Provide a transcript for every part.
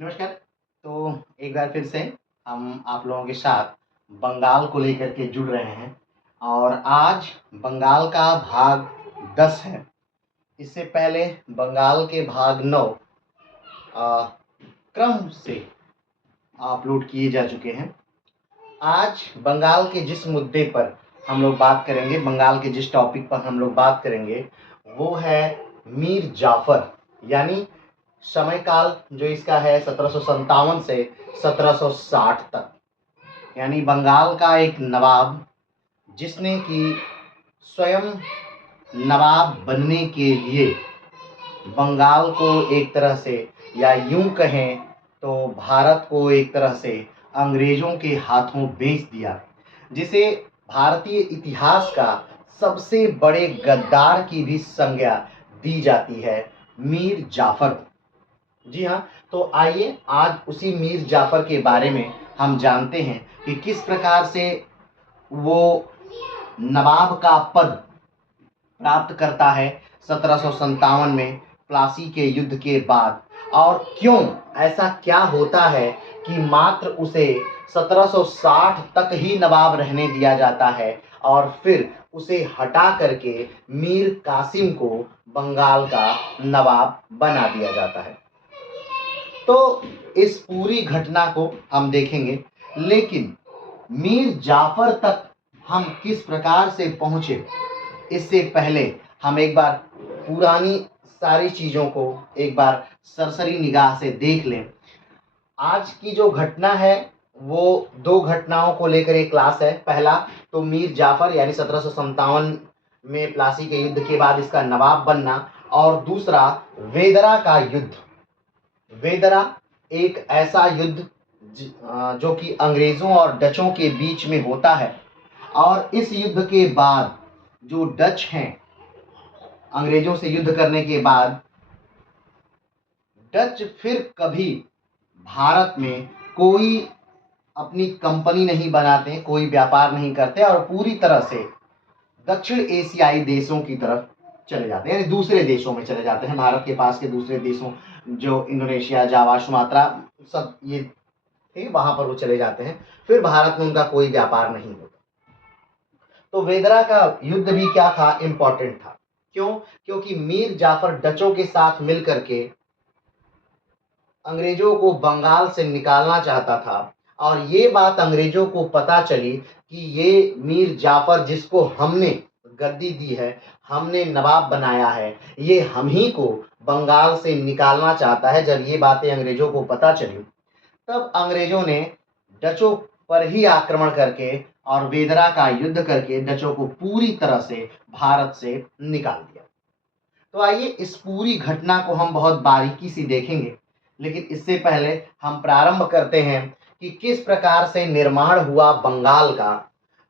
नमस्कार। तो एक बार फिर से हम आप लोगों के साथ बंगाल को लेकर के जुड़ रहे हैं और आज बंगाल का भाग 10 है। इससे पहले बंगाल के भाग 9 क्रम से अपलोड किए जा चुके हैं। आज बंगाल के जिस मुद्दे पर हम लोग बात करेंगे, बंगाल के जिस टॉपिक पर हम लोग बात करेंगे वो है मीर जाफ़र, यानी समय काल जो इसका है 1757 से 1760 तक, यानी बंगाल का एक नवाब जिसने कि स्वयं नवाब बनने के लिए बंगाल को एक तरह से, या यूं कहें तो भारत को एक तरह से अंग्रेज़ों के हाथों बेच दिया, जिसे भारतीय इतिहास का सबसे बड़े गद्दार की भी संज्ञा दी जाती है, मीर जाफ़र। जी हाँ, तो आइए आज उसी मीर जाफ़र के बारे में हम जानते हैं कि किस प्रकार से वो नवाब का पद प्राप्त करता है 1757 में प्लासी के युद्ध के बाद, और क्यों ऐसा क्या होता है कि मात्र उसे 1760 तक ही नवाब रहने दिया जाता है और फिर उसे हटा करके मीर कासिम को बंगाल का नवाब बना दिया जाता है। तो इस पूरी घटना को हम देखेंगे, लेकिन मीर जाफ़र तक हम किस प्रकार से पहुँचे, इससे पहले हम एक बार पुरानी सारी चीज़ों को एक बार सरसरी निगाह से देख लें। आज की जो घटना है वो दो घटनाओं को लेकर एक क्लास है। पहला तो मीर जाफ़र यानी 1757 में प्लासी के युद्ध के बाद इसका नवाब बनना, और दूसरा वेदरा का युद्ध। वेदरा एक ऐसा युद्ध जो कि अंग्रेज़ों और डचों के बीच में होता है, और इस युद्ध के बाद जो डच हैं, अंग्रेज़ों से युद्ध करने के बाद डच फिर कभी भारत में कोई अपनी कंपनी नहीं बनाते, कोई व्यापार नहीं करते और पूरी तरह से दक्षिण एशियाई देशों की तरफ चले जाते हैं, यानी दूसरे देशों में चले जाते हैं। भारत के पास के दूसरे देशों जो इंडोनेशिया, जावा, सुमात्रा सब ये थे, वहाँ पर वो चले जाते हैं। फिर भारत में उनका कोई व्यापार नहीं होता। तो वेदरा का युद्ध भी क्या था, इम्पोर्टेंट था। क्यों? क्योंकि मीर जाफ़र डचों के साथ मिल करके अंग्रेज़ों को बंगाल से निकालना चाहता था, और ये बात अंग्रेज़ों को पता चली कि ये मीर जाफ़र जिसको हमने गद्दी दी है, हमने नवाब बनाया है, ये हम ही को बंगाल से निकालना चाहता है। जब ये बातें अंग्रेज़ों को पता चली, तब अंग्रेज़ों ने डचों पर ही आक्रमण करके और वेदरा का युद्ध करके डचों को पूरी तरह से भारत से निकाल दिया। तो आइए इस पूरी घटना को हम बहुत बारीकी से देखेंगे, लेकिन इससे पहले हम प्रारंभ करते हैं कि किस प्रकार से निर्माण हुआ बंगाल का।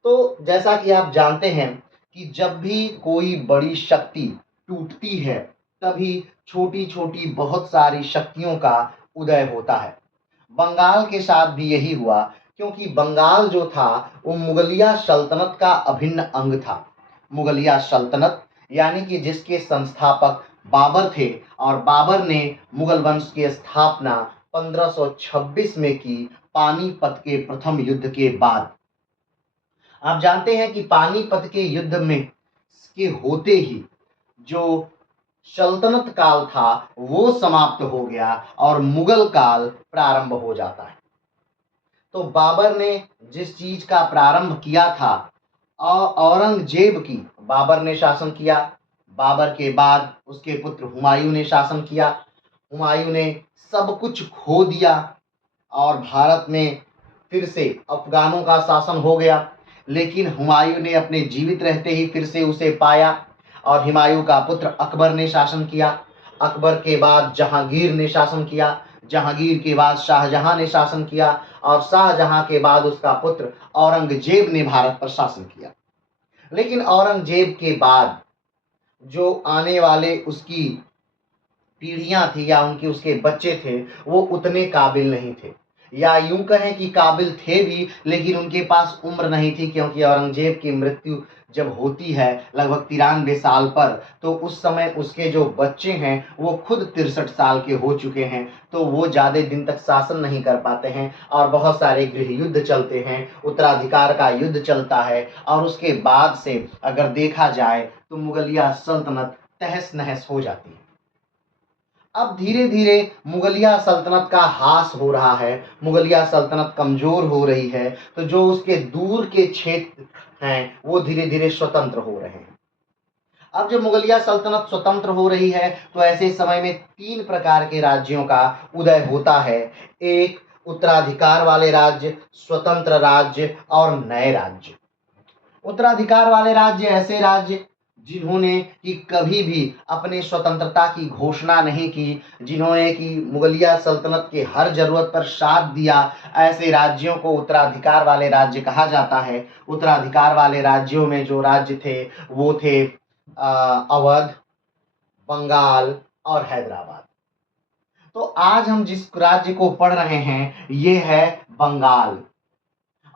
तो जैसा कि आप जानते हैं कि जब भी कोई बड़ी शक्ति टूटती है, तभी छोटी-छोटी बहुत सारी शक्तियों का उदय होता है। बंगाल के साथ भी यही हुआ, क्योंकि बंगाल जो था वो मुगलिया सल्तनत का अभिन्न अंग था। मुगलिया सल्तनत यानी कि जिसके संस्थापक बाबर थे, और बाबर ने मुगल वंश की स्थापना 1526 में की, पानीपत के प्रथम युद्ध के बाद। आप जानते हैं कि पानीपत के युद्ध में के होते ही जो सल्तनत काल था वो समाप्त हो गया और मुगल काल प्रारंभ हो जाता है। तो बाबर ने जिस चीज का प्रारंभ किया था, औरंगजेब की बाबर ने शासन किया। बाबर के बाद उसके पुत्र हुमायूं ने शासन किया। हुमायूं ने सब कुछ खो दिया और भारत में फिर से अफ़गानों का शासन हो गया, लेकिन हुमायूं ने अपने जीवित रहते ही फिर से उसे पाया, और हुमायूं का पुत्र अकबर ने शासन किया। अकबर के बाद जहांगीर ने शासन किया। जहांगीर के बाद शाहजहां ने शासन किया, और शाहजहां के बाद उसका पुत्र औरंगजेब ने भारत पर शासन किया। लेकिन औरंगजेब के बाद जो आने वाले उसकी पीढ़ियां थी या उनके उसके बच्चे थे, वो उतने काबिल नहीं थे। या यूं कहें कि काबिल थे भी, लेकिन उनके पास उम्र नहीं थी, क्योंकि औरंगजेब की मृत्यु जब होती है लगभग 93 साल पर, तो उस समय उसके जो बच्चे हैं वो खुद 63 साल के हो चुके हैं, तो वो ज़्यादा दिन तक शासन नहीं कर पाते हैं और बहुत सारे गृह युद्ध चलते हैं, उत्तराधिकार का युद्ध चलता है, और उसके बाद से अगर देखा जाए तो मुगलिया सल्तनत तहस नहस हो जाती है। अब धीरे धीरे मुगलिया सल्तनत का ह्रास हो रहा है, मुगलिया सल्तनत कमजोर हो रही है, तो जो उसके दूर के क्षेत्र हैं वो धीरे धीरे स्वतंत्र हो रहे हैं। अब जब मुगलिया सल्तनत स्वतंत्र हो रही है तो ऐसे समय में 3 प्रकार के राज्यों का उदय होता है। एक उत्तराधिकार वाले राज्य, स्वतंत्र राज्य और नए राज्य। उत्तराधिकार वाले राज्य ऐसे राज्य जिन्होंने कि कभी भी अपने स्वतंत्रता की घोषणा नहीं की, जिन्होंने कि मुगलिया सल्तनत के हर जरूरत पर साथ दिया, ऐसे राज्यों को उत्तराधिकार वाले राज्य कहा जाता है। उत्तराधिकार वाले राज्यों में जो राज्य थे वो थे अवध, बंगाल और हैदराबाद। तो आज हम जिस राज्य को पढ़ रहे हैं ये है बंगाल,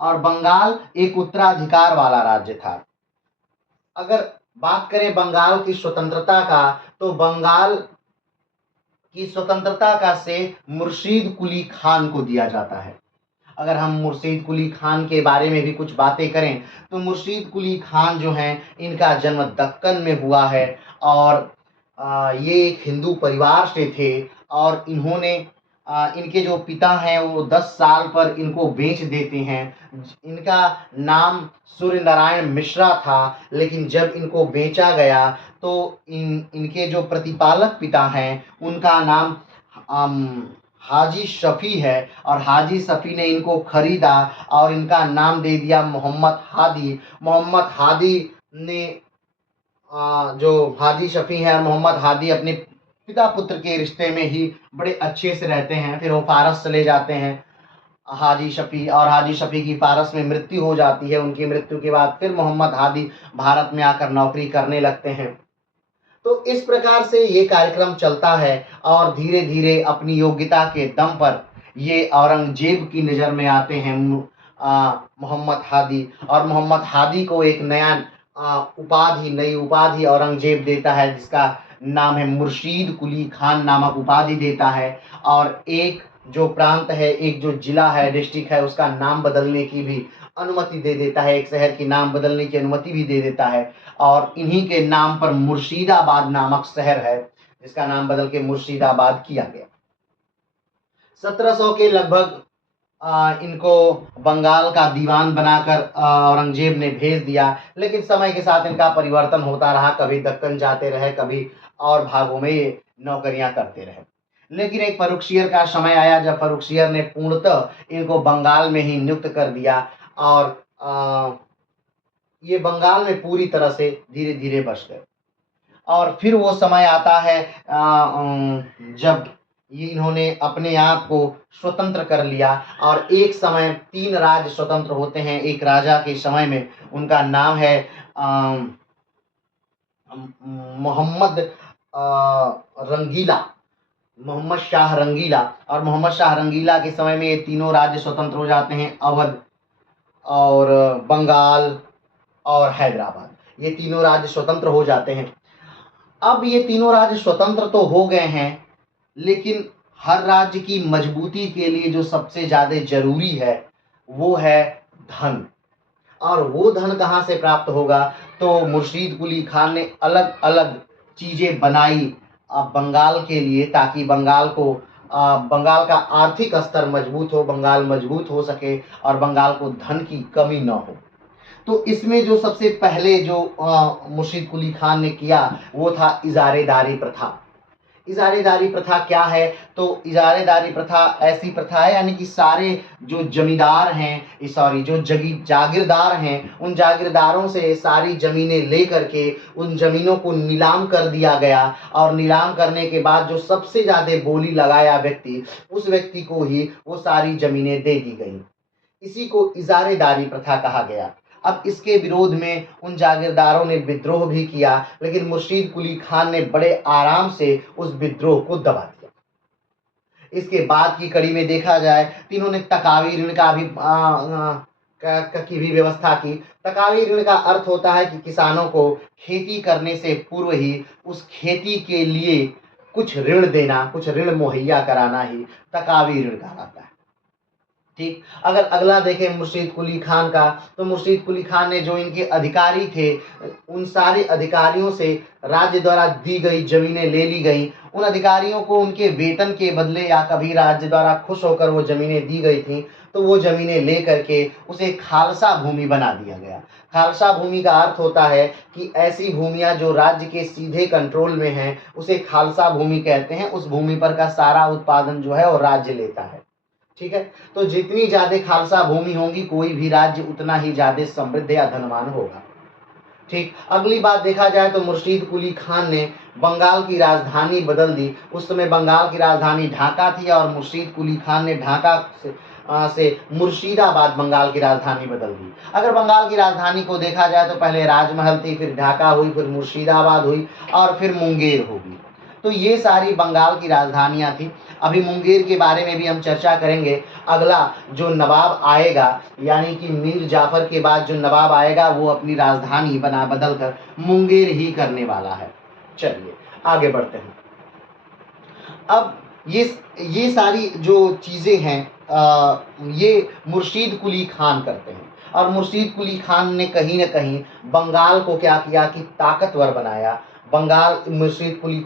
और बंगाल एक उत्तराधिकार वाला राज्य था। अगर बात करें बंगाल की स्वतंत्रता का, तो बंगाल की स्वतंत्रता का श्रेय मुर्शीद कुली खान को दिया जाता है। अगर हम मुर्शीद कुली खान के बारे में भी कुछ बातें करें तो मुर्शीद कुली खान जो हैं इनका जन्म दक्कन में हुआ है, और ये एक हिंदू परिवार से थे, और इन्होंने इनके जो पिता हैं वो 10 साल पर इनको बेच देते हैं। इनका नाम सूर्य नारायण मिश्रा था, लेकिन जब इनको बेचा गया तो इनके जो प्रतिपालक पिता हैं उनका नाम हाजी शफी है, और हाजी शफी ने इनको खरीदा और इनका नाम दे दिया मोहम्मद हादी। मोहम्मद हादी ने जो हादी शफी है और मोहम्मद हादी अपने पिता पुत्र के रिश्ते में ही बड़े अच्छे से रहते हैं। फिर वो फारस चले जाते हैं हाजी शफी, और हाजी शफी की फारस में मृत्यु हो जाती है। उनकी मृत्यु के बाद फिर मोहम्मद हादी भारत में आकर नौकरी करने लगते हैं। तो इस प्रकार से ये कार्यक्रम चलता है, और धीरे धीरे अपनी योग्यता के दम पर ये औरंगजेब की नज़र में आते हैं मोहम्मद हादी, और मोहम्मद हादी को एक नया नई उपाधि औरंगजेब देता है, जिसका नाम है मुर्शीद कुली खान नामक उपाधि देता है। और एक जो प्रांत है, एक जो जिला है, डिस्ट्रिक्ट है, उसका नाम बदलने की भी अनुमति दे देता है, एक शहर की नाम बदलने की अनुमति भी दे देता है, और इन्हीं के नाम पर मुर्शिदाबाद नामक शहर है, जिसका नाम बदल के मुर्शिदाबाद किया गया। 1700 के लगभग इनको बंगाल का दीवान बनाकर औरंगजेब ने भेज दिया, लेकिन समय के साथ इनका परिवर्तन होता रहा, कभी दक्कन जाते रहे, कभी और भागों में ये नौकरियां करते रहे। लेकिन एक फर्रुखसियर का समय आया जब फर्रुखसियर ने पूर्णतः इनको बंगाल में ही नियुक्त कर दिया, और ये बंगाल में पूरी तरह से धीरे धीरे बस गए। और फिर वो समय आता है जब ये इन्होंने अपने आप को स्वतंत्र कर लिया, और एक समय 3 राज्य स्वतंत्र होते हैं एक राजा के समय में। उनका नाम है मोहम्मद रंगीला, मोहम्मद शाह रंगीला। और मोहम्मद शाह रंगीला के समय में ये तीनों राज्य स्वतंत्र हो जाते हैं, अवध और बंगाल और हैदराबाद। ये तीनों राज्य स्वतंत्र हो जाते हैं। अब ये तीनों राज्य स्वतंत्र तो हो गए हैं, लेकिन हर राज्य की मजबूती के लिए जो सबसे ज़्यादा जरूरी है वो है धन। और वो धन कहाँ से प्राप्त होगा, तो मुर्शीद कुली खान ने अलग अलग चीज़ें बनाई बंगाल के लिए, ताकि बंगाल का आर्थिक स्तर मजबूत हो, बंगाल मजबूत हो सके और बंगाल को धन की कमी न हो। तो इसमें जो सबसे पहले जो मुर्शीद कुली खान ने किया वो था इजारेदारी प्रथा। इजारेदारी प्रथा क्या है, तो इजारेदारी प्रथा ऐसी प्रथा है, यानी कि सारे जो जमींदार हैं, जो जागीरदार हैं, उन जागीरदारों से सारी ज़मीनें ले करके उन ज़मीनों को नीलाम कर दिया गया, और नीलाम करने के बाद जो सबसे ज़्यादा बोली लगाया व्यक्ति, उस व्यक्ति को ही वो सारी ज़मीनें दे दी गई। इसी को इजारेदारी प्रथा कहा गया। अब इसके विरोध में उन जागीरदारों ने विद्रोह भी किया, लेकिन मुर्शीद कुली खान ने बड़े आराम से उस विद्रोह को दबा दिया। इसके बाद की कड़ी में देखा जाए तो इन्होंने तकावी ऋण का भी की भी व्यवस्था की। तकावी ऋण का अर्थ होता है कि किसानों को खेती करने से पूर्व ही उस खेती के लिए कुछ ऋण देना, कुछ ऋण मुहैया कराना ही तकावी ऋण कहलाता है। ठीक, अगर अगला देखें मुर्शीद कुली खान का, तो मुर्शीद कुली खान ने जो इनके अधिकारी थे उन सारे अधिकारियों से राज्य द्वारा दी गई जमीनें ले ली गई। उन अधिकारियों को उनके वेतन के बदले या कभी राज्य द्वारा खुश होकर वो जमीनें दी गई थी, तो वो जमीनें ले करके उसे खालसा भूमि बना दिया गया। खालसा भूमि का अर्थ होता है कि ऐसी भूमियां जो राज्य के सीधे कंट्रोल में हैं उसे खालसा भूमि कहते हैं। उस भूमि पर का सारा उत्पादन जो है वो राज्य लेता है। ठीक है, तो जितनी ज्यादा खालसा भूमि होगी कोई भी राज्य उतना ही ज्यादा समृद्ध या धनवान होगा। ठीक, अगली बात देखा जाए तो मुर्शीद कुली खान ने बंगाल की राजधानी बदल दी। उस समय बंगाल की राजधानी ढाका थी और मुर्शीद कुली खान ने ढाका से मुर्शिदाबाद बंगाल की राजधानी बदल दी। अगर बंगाल की राजधानी को देखा जाए तो पहले राजमहल थी, फिर ढाका हुई, फिर मुर्शिदाबाद हुई और फिर मुंगेर होगी। तो ये सारी बंगाल की राजधानियां थी। अभी मुंगेर के बारे में भी हम चर्चा करेंगे। अगला जो नवाब आएगा यानी कि मीर जाफर के बाद जो नवाब आएगा वो अपनी राजधानी बदल कर मुंगेर ही करने वाला है। चलिए आगे बढ़ते हैं। अब ये सारी जो चीजें हैं ये मुर्शीद कुली खान करते हैं और मुर्शीद कुली खान ने कहीं ना कहीं बंगाल को क्या किया कि ताकतवर बनाया। बंगाल मुर्शीद कुली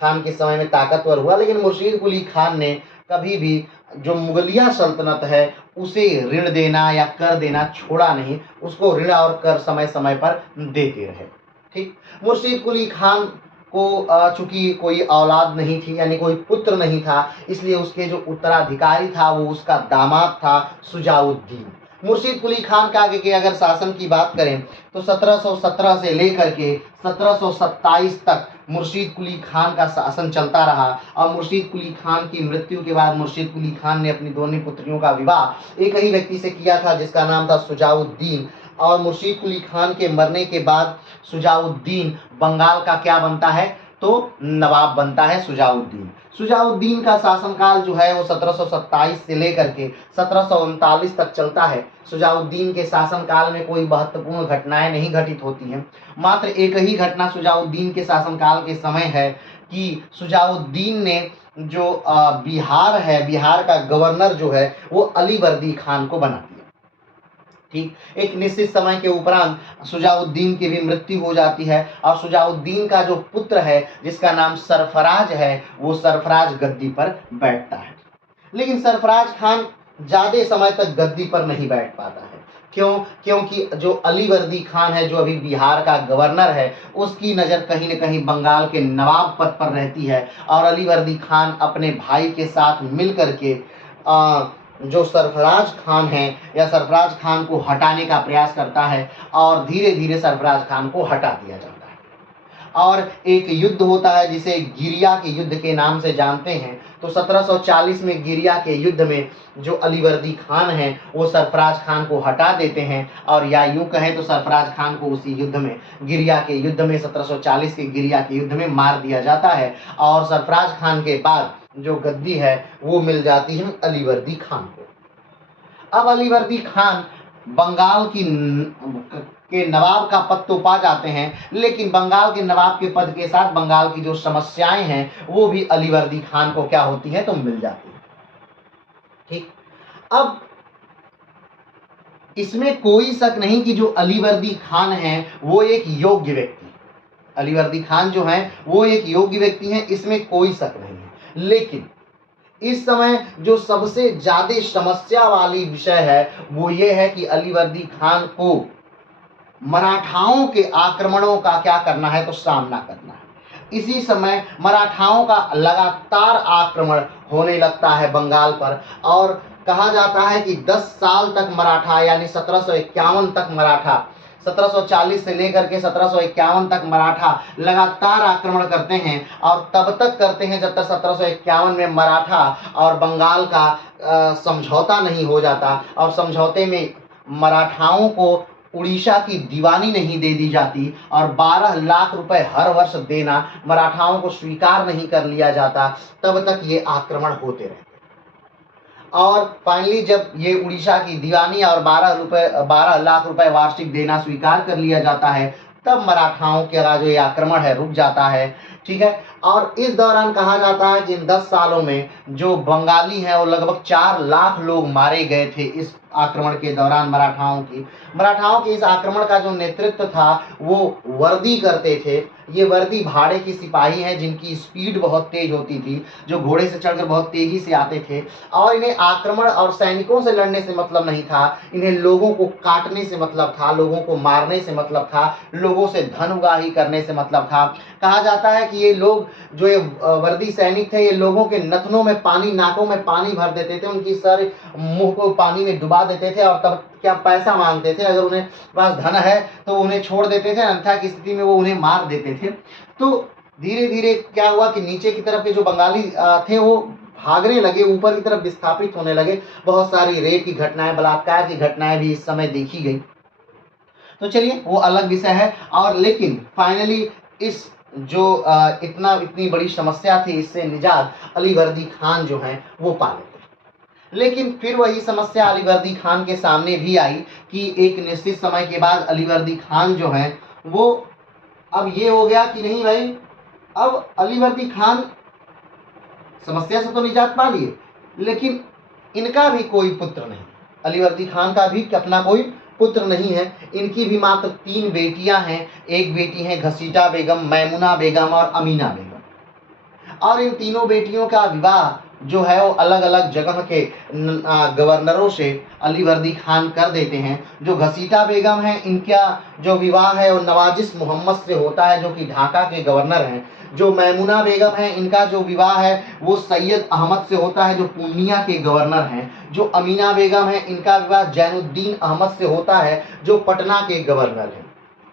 खान के समय में ताकतवर हुआ, लेकिन मुर्शीद कुली खान ने कभी भी जो मुगलिया सल्तनत है उसे ऋण देना या कर देना छोड़ा नहीं, उसको ऋण और कर समय समय पर देते रहे। ठीक, मुर्शीद कुली खान को चूंकि कोई औलाद नहीं थी यानी कोई पुत्र नहीं था, इसलिए उसके जो उत्तराधिकारी था वो उसका दामाद था शुजाउद्दीन। मुर्शीद कुली खान का आगे के अगर शासन की बात करें तो 1717 से लेकर के 1727 तक मुर्शीद कुली खान का शासन चलता रहा और मुर्शीद कुली खान की मृत्यु के बाद मुर्शीद कुली खान ने अपनी दोनों पुत्रियों का विवाह एक ही व्यक्ति से किया था जिसका नाम था शुजाउद्दीन। और मुर्शीद कुली खान के मरने के बाद शुजाउद्दीन बंगाल का क्या बनता है तो नवाब बनता है शुजाउद्दीन। शुजाउद्दीन का शासनकाल जो है वो 1727 से लेकर के 1739 तक चलता है। शुजाउद्दीन के शासनकाल में कोई महत्वपूर्ण घटनाएं नहीं घटित होती हैं। मात्र एक ही घटना शुजाउद्दीन के शासनकाल के समय है कि शुजाउद्दीन ने जो बिहार है, बिहार का गवर्नर जो है वो अलीवर्दी खान को बना दिया। ठीक, एक निश्चित समय के उपरांत शुजाउद्दीन की भी मृत्यु हो जाती है और शुजाउद्दीन का जो पुत्र है जिसका नाम सरफराज है वो सरफराज गद्दी पर बैठता है। लेकिन सरफराज खान ज्यादा समय तक गद्दी पर नहीं बैठ पाता है। क्यों? क्योंकि जो अलीवर्दी खान है जो अभी बिहार का गवर्नर है उसकी नज़र कहीं न कहीं बंगाल के नवाब पद पर रहती है और अलीवर्दी खान अपने भाई के साथ मिल करके जो सरफराज खान है या सरफराज खान को हटाने का प्रयास करता है और धीरे धीरे सरफराज खान को हटा दिया जाता है। और एक युद्ध होता है जिसे गिरिया के युद्ध के नाम से जानते हैं। तो 1740 में गिरिया के युद्ध में जो अलीवर्दी खान हैं वो सरफराज खान को हटा देते हैं और या यूँ कहें तो सरफराज खान को उसी युद्ध में गिरिया के युद्ध में 1740 के गिरिया के युद्ध में मार दिया जाता है और सरफराज खान के बाद जो गद्दी है वो मिल जाती है अलीवर्दी खान को। अब अलीवर्दी खान बंगाल के नवाब का पद तो पा जाते हैं, लेकिन बंगाल के नवाब के पद के साथ बंगाल की जो समस्याएं हैं वो भी अलीवर्दी खान को क्या होती हैं तो मिल जाती है। ठीक, अब इसमें कोई शक नहीं कि जो अलीवर्दी खान है वो एक योग्य व्यक्ति, अलीवर्दी खान जो है वो एक योग्य व्यक्ति हैं, इसमें कोई शक नहीं है। लेकिन इस समय जो सबसे ज्यादा समस्या वाली विषय है वो ये है कि अलीवर्दी खान को मराठाओं के आक्रमणों का क्या करना है तो सामना करना है। इसी समय मराठाओं का लगातार आक्रमण होने लगता है बंगाल पर और कहा जाता है कि 10 साल तक मराठा यानी 1751 तक मराठा, 1740 से लेकर के 1751 तक मराठा लगातार आक्रमण करते हैं और तब तक करते हैं जब तक 1751 में मराठा और बंगाल का समझौता नहीं हो जाता और समझौते में मराठाओं को उड़ीसा की दीवानी नहीं दे दी जाती और 12 लाख रुपए हर वर्ष देना मराठाओं को स्वीकार नहीं कर लिया जाता, तब तक ये आक्रमण होते रहे। और फाइनली जब ये उड़ीसा की दीवानी और 12 लाख रुपए वार्षिक देना स्वीकार कर लिया जाता है, तब मराठाओं का जो ये आक्रमण है रुक जाता है। ठीक है, और इस दौरान कहा जाता है कि इन 10 सालों में जो बंगाली हैं वो लगभग 4 लाख लोग मारे गए थे इस आक्रमण के दौरान। मराठाओं के इस आक्रमण का जो नेतृत्व था वो वर्दी करते थे। ये वर्दी भाड़े की सिपाही हैं जिनकी स्पीड बहुत तेज होती थी, जो घोड़े से चढ़कर बहुत तेजी से आते थे, और इन्हें आक्रमण और सैनिकों से लड़ने से मतलब नहीं था, इन्हें लोगों को काटने से मतलब था, लोगों को मारने से मतलब था, लोगों से धन उगाही करने से मतलब था। कहा जाता है कि ये लोग जो ये वर्दी सैनिक थे, ये लोगों के नथनों में पानी, नाकों में पानी भर देते थे, उनकी सर मुंह को पानी में डुबा देते थे और तब क्या पैसा मांगते थे। अगर उन्हें पास धन है तो उन्हें छोड़ देते थे, अन्यथा की स्थिति में वो उन्हें मार देते थे। तो धीरे धीरे क्या हुआ कि नीचे की तरफ के जो बंगाली थे वो भागने लगे, ऊपर की तरफ विस्थापित होने लगे। बहुत सारी रेप की घटनाएं, बलात्कार की घटनाएं भी इस समय देखी गई। तो चलिए वो अलग विषय है। और लेकिन फाइनली इस जो इतनी बड़ी समस्या थी, इससे निजात अलीवर्दी खान जो हैं वो पा लेते। लेकिन फिर वही समस्या अलीवर्दी खान के सामने भी आई कि एक निश्चित समय के बाद अलीवर्दी खान जो हैं वो, अब ये हो गया कि नहीं भाई, अब अलीवर्दी खान समस्या से तो निजात पा लिए, लेकिन इनका भी कोई पुत्र नहीं, अलीवर्दी खान का भी अपना कोई पुत्र नहीं है। इनकी भी मात्र 3 बेटियां हैं। एक बेटी है घसीटा बेगम, मैमुना बेगम और अमीना बेगम। और इन तीनों बेटियों का विवाह जो है वो अलग अलग जगह के गवर्नरों से अलीवर्दी खान कर देते हैं। जो घसीटा बेगम है, इनका जो विवाह है वो नवाजिश मोहम्मद से होता है, जो कि ढाका के गवर्नर हैं। जो मैमुना बेगम है, इनका जो विवाह है वो सैयद अहमद से होता है, जो पूर्णिया के गवर्नर हैं। जो अमीना बेगम है, इनका विवाह जैनुद्दीन अहमद से होता है, जो पटना के गवर्नर हैं।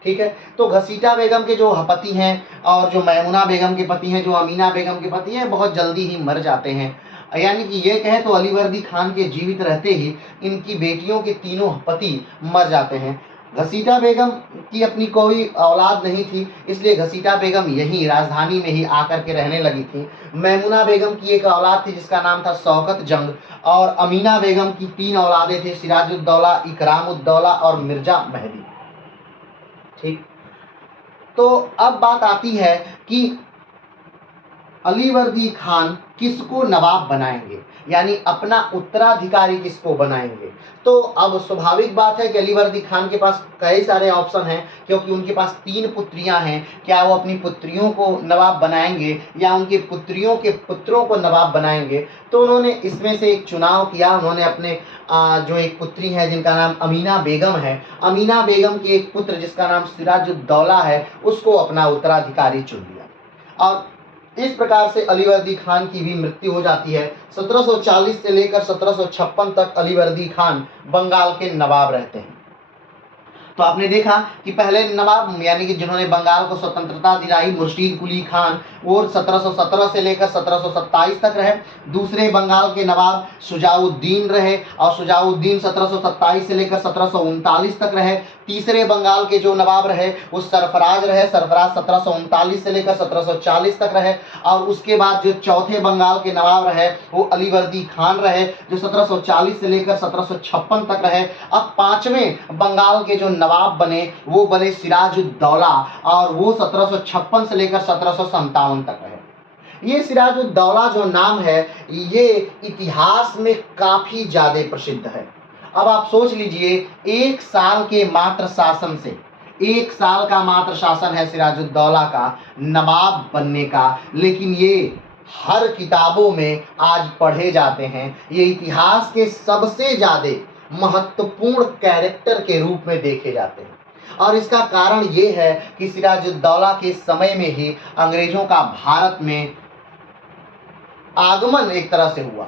ठीक है, तो घसीटा बेगम के जो पति हैं और जो मैमुना बेगम के पति हैं, जो अमीना बेगम के पति हैं, बहुत जल्दी ही मर जाते हैं। यानी कि ये कहें तो अलीवर्दी खान के जीवित रहते ही इनकी बेटियों के तीनों पति मर जाते हैं। घसीटा बेगम की अपनी कोई औलाद नहीं थी, इसलिए घसीटा बेगम यहीं राजधानी में ही आकर के रहने लगी थी। मैमुना बेगम की एक औलाद थी जिसका नाम था शौकत जंग, और अमीना बेगम की 3 औलादें थी, सिराजुद्दौला, इकरामुद्दौला और मिर्जा मेहदी। ठीक, तो अब बात आती है कि अलीवर्दी खान किसको नवाब बनाएंगे, यानी अपना उत्तराधिकारी किसको बनाएंगे। तो अब स्वाभाविक बात है कि अलीवर्दी खान के पास कई सारे ऑप्शन हैं, क्योंकि उनके पास 3 पुत्रियां हैं। क्या वो अपनी पुत्रियों को नवाब बनाएंगे या उनके पुत्रियों के पुत्रों को नवाब बनाएंगे। तो उन्होंने इसमें से एक चुनाव किया। उन्होंने अपने जो एक पुत्री है जिनका नाम अमीना बेगम है, अमीना बेगम के एक पुत्र जिसका नाम सिराजुद्दौला है, उसको अपना उत्तराधिकारी चुन लिया। और इस प्रकार से अलीवर्दी खान की भी मृत्यु हो जाती है। 1740 से लेकर 1756 तक अलीवर्दी खान बंगाल के नवाब रहते हैं। तो आपने देखा कि पहले नवाब यानी कि जिन्होंने बंगाल को स्वतंत्रता दिलाई, मुर्शीद कुली खान, वो 1717 से लेकर 1727 तक रहे। दूसरे बंगाल के नवाब शुजाउद्दीन रहे, और शुजाउद्दीन 1727 से लेकर 1739 तक रहे। तीसरे बंगाल के जो नवाब रहे वो सरफराज रहे, सरफराज 1739 से लेकर 1740 तक रहे। और उसके बाद जो चौथे बंगाल के नवाब रहे वो अलीवर्दी खान रहे, जो 1740 से लेकर 1756 तक रहे। अब 5वें बंगाल के जो नवाब बने वो बने सिराजुद्दौला, और वो 1756 से लेकर 1757 तक रहे। ये सिराजुद्दौला जो नाम है ये इतिहास में काफी ज्यादा प्रसिद्ध है। अब आप सोच लीजिए, 1 साल के मात्र शासन से, 1 साल का मात्र शासन है सिराजुद्दौला का नवाब बनने का, लेकिन ये हर किताबों में आज पढ़े जाते हैं। ये इतिहास के सबसे ज्यादा महत्वपूर्ण कैरेक्टर के रूप में देखे जाते हैं। और इसका कारण ये है कि सिराजुद्दौला के समय में ही अंग्रेजों का भारत में आगमन एक तरह से हुआ।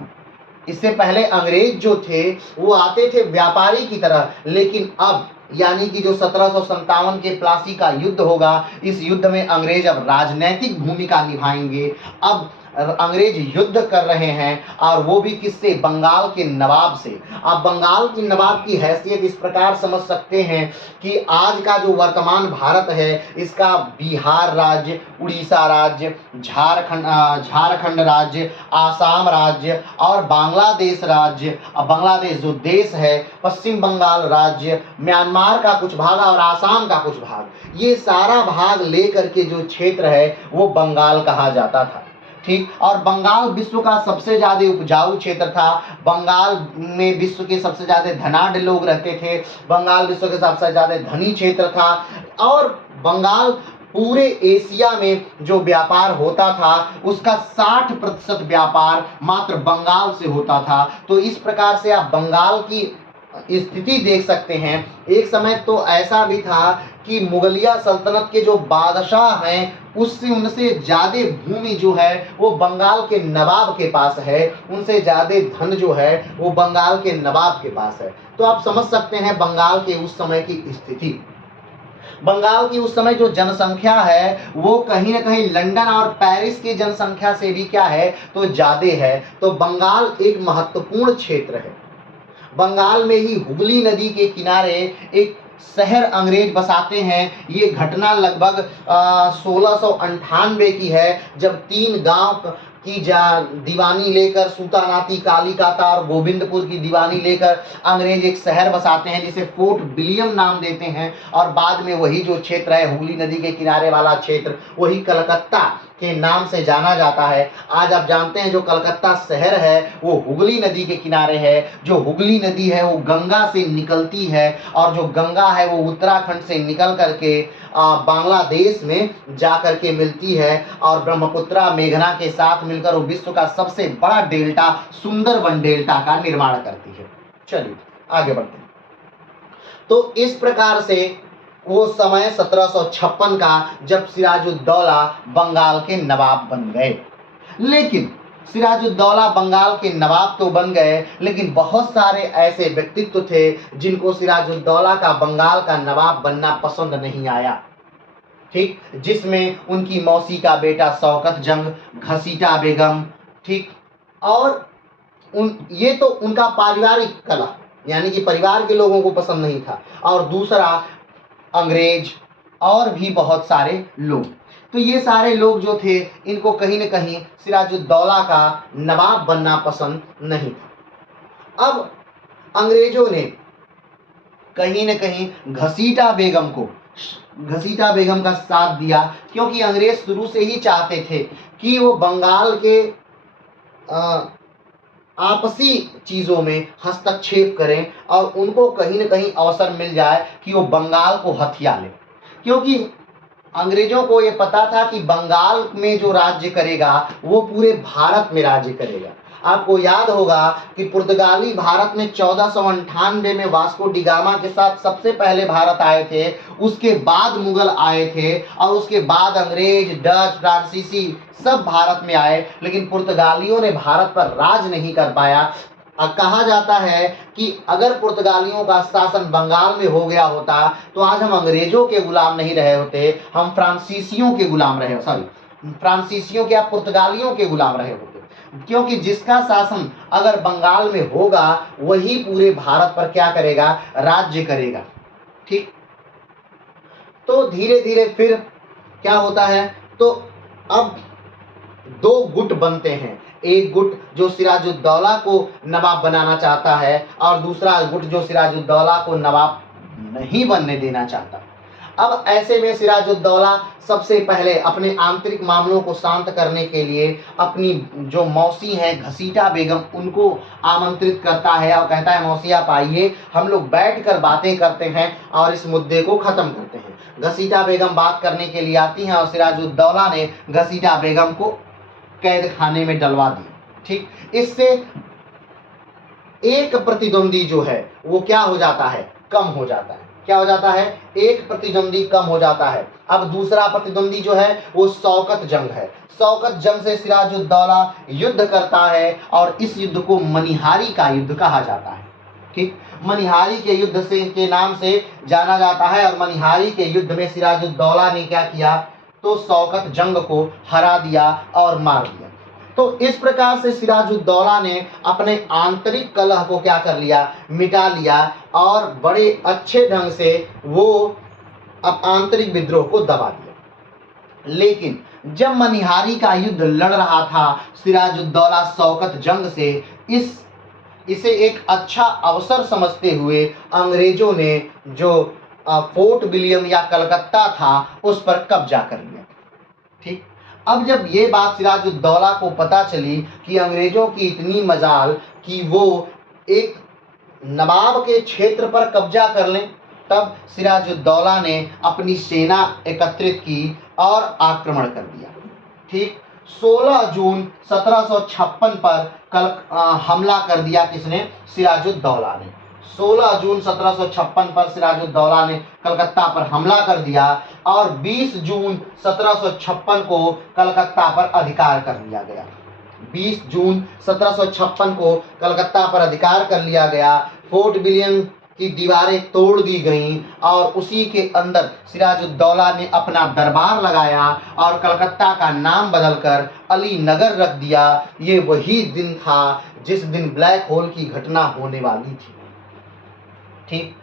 इससे पहले अंग्रेज जो थे वो आते थे व्यापारी की तरह, लेकिन अब यानी कि जो 1757 के प्लासी का युद्ध होगा, इस युद्ध में अंग्रेज अब राजनैतिक भूमिका निभाएंगे। अब अंग्रेज युद्ध कर रहे हैं, और वो भी किससे? बंगाल के नवाब से। आप बंगाल के नवाब की हैसियत इस प्रकार समझ सकते हैं कि आज का जो वर्तमान भारत है, इसका बिहार राज्य, उड़ीसा राज्य, झारखंड राज्य, आसाम राज्य और बांग्लादेश राज्य, बांग्लादेश जो देश है, पश्चिम बंगाल राज्य, म्यांमार का कुछ भाग और आसाम का कुछ भाग, ये सारा भाग लेकर के जो क्षेत्र है वो बंगाल कहा जाता था। ठीक, और बंगाल विश्व का सबसे ज्यादा उपजाऊ क्षेत्र था। बंगाल में विश्व के सबसे ज्यादा धनाढ्य लोग रहते थे। बंगाल विश्व के सबसे ज्यादा धनी क्षेत्र था, और बंगाल पूरे एशिया में जो व्यापार होता था उसका 60% व्यापार मात्र बंगाल से होता था। तो इस प्रकार से आप बंगाल की स्थिति देख सकते हैं। एक समय तो ऐसा भी था कि मुगलिया सल्तनत के जो बादशाह हैं उससे उनसे ज्यादा भूमि जो है वो बंगाल के नवाब के पास है, उनसे ज्यादा धन जो है वो बंगाल के नवाब के पास है। तो आप समझ सकते हैं बंगाल के उस समय की स्थिति। बंगाल की उस समय जो जनसंख्या है वो कहीं ना कहीं लंदन और पेरिस की जनसंख्या से भी क्या है, तो ज्यादा है। तो बंगाल एक महत्वपूर्ण क्षेत्र है। बंगाल में ही हुगली नदी के किनारे एक शहर अंग्रेज बसाते हैं। ये घटना लगभग 1698 की है, जब 3 गांव की दीवानी लेकर, सूतानाती, कालीकाता और गोविंदपुर की दीवानी लेकर अंग्रेज एक शहर बसाते हैं जिसे फोर्ट विलियम नाम देते हैं। और बाद में वही जो क्षेत्र है हुगली नदी के किनारे वाला क्षेत्र, वही कलकत्ता के नाम से जाना जाता है। आज आप जानते हैं जो कलकत्ता शहर है वो हुगली नदी के किनारे है। जो हुगली नदी है वो गंगा से निकलती है, और जो गंगा है वो उत्तराखंड से निकल करके बांग्लादेश में जाकर के मिलती है, और ब्रह्मपुत्रा मेघना के साथ मिलकर वो विश्व का सबसे बड़ा डेल्टा सुंदरबन डेल्टा का निर्माण करती है। चलिए आगे बढ़ते हैं। तो इस प्रकार से वो समय 1756 का, जब सिराजुद्दौला बंगाल के नवाब बन गए। लेकिन सिराजुद्दौला बंगाल के नवाब तो बन गए, लेकिन बहुत सारे ऐसे व्यक्तित्व थे जिनको सिराजुद्दौला का बंगाल का नवाब बनना पसंद नहीं आया। ठीक, जिसमें उनकी मौसी का बेटा शौकत जंग, घसीटा बेगम, ठीक, और ये तो उनका पारिवारिक कला, यानी कि परिवार के लोगों को पसंद नहीं था, और दूसरा अंग्रेज और भी बहुत सारे लोग। तो ये सारे लोग जो थे इनको कहीं न कहीं सिराजुद्दौला का नवाब बनना पसंद नहीं था। अब अंग्रेजों ने कहीं न कहीं घसीटा बेगम का साथ दिया, क्योंकि अंग्रेज शुरू से ही चाहते थे कि वो बंगाल के आपसी चीज़ों में हस्तक्षेप करें और उनको कहीं न कहीं अवसर मिल जाए कि वो बंगाल को हथिया लें। क्योंकि अंग्रेजों को ये पता था कि बंगाल में जो राज्य करेगा वो पूरे भारत में राज्य करेगा। आपको याद होगा कि पुर्तगाली भारत में 1498 में वास्को डी गामा के साथ सबसे पहले भारत आए थे, उसके बाद मुगल आए थे, और उसके बाद अंग्रेज, डच, फ्रांसीसी सब भारत में आए, लेकिन पुर्तगालियों ने भारत पर राज नहीं कर पाया। कहा जाता है कि अगर पुर्तगालियों का शासन बंगाल में हो गया होता तो आज हम अंग्रेजों के गुलाम नहीं रहे होते, हम फ्रांसीसियों के गुलाम रहे, फ्रांसीसियों के, पुर्तगालियों के गुलाम रहे होते। क्योंकि जिसका शासन अगर बंगाल में होगा वही पूरे भारत पर क्या करेगा, राज्य करेगा। ठीक, तो धीरे धीरे फिर क्या होता है, तो अब 2 गुट बनते हैं। एक गुट जो सिराजुद्दौला को नवाब बनाना चाहता है, और दूसरा गुट जो सिराजुद्दौला को नवाब नहीं बनने देना चाहता। अब ऐसे में सिराजुद्दौला सबसे पहले अपने आंतरिक मामलों को शांत करने के लिए अपनी जो मौसी हैं घसीटा बेगम, उनको आमंत्रित करता है और कहता है, मौसी आप आइए, हम लोग बैठकर बातें करते हैं और इस मुद्दे को खत्म करते हैं। घसीटा बेगम बात करने के लिए आती हैं और सिराजुद्दौला ने घसीटा बेगम को कैद खाने में डलवा दिया। ठीक, इससे एक प्रतिद्वंदी जो है वो क्या हो जाता है, कम हो जाता है। क्या हो जाता है, एक प्रतिद्वंदी कम हो जाता है। अब दूसरा प्रतिद्वंदी जो है वो शौकत जंग है। शौकत जंग से सिराजुद्दौला युद्ध करता है, और इस युद्ध को मनिहारी का युद्ध कहा जाता है। ठीक, मनिहारी के युद्ध से के नाम से जाना जाता है, और मनिहारी के युद्ध में सिराजुद्दौला ने क्या किया, तो शौकत जंग को हरा दिया और मार दिया। तो इस प्रकार से सिराजुद्दौला ने अपने आंतरिक कलह को क्या कर लिया, मिटा लिया और बड़े अच्छे ढंग से वो अब आंतरिक विद्रोह को दबा दिया। लेकिन जब मनिहारी का युद्ध लड़ रहा था सिराजुद्दौला शौकत जंग से, इसे एक अच्छा अवसर समझते हुए अंग्रेजों ने जो फोर्ट विलियम या कलकत्ता था उस पर कब्जा कर लिया। ठीक, अब जब ये बात सिराजुद्दौला को पता चली कि अंग्रेजों की इतनी मजाल कि वो एक नवाब के क्षेत्र पर कब्जा कर लें, तब सिराजुद्दौला ने अपनी सेना एकत्रित की और आक्रमण कर दिया। ठीक, 16 जून 1756 पर हमला कर दिया किसने, सिराजुद्दौला ने। 16 जून 1756 पर सिराजुद्दौला ने कलकत्ता पर हमला कर दिया और 20 जून 1756 को कलकत्ता पर अधिकार कर लिया गया। 20 जून 1756 को कलकत्ता पर अधिकार कर लिया गया। फोर्ट विलियम की दीवारें तोड़ दी गईं और उसी के अंदर सिराजुद्दौला ने अपना दरबार लगाया और कलकत्ता का नाम बदलकर अली नगर रख दिया। ये वही दिन था जिस दिन ब्लैक होल की घटना होने वाली थी। ठीक,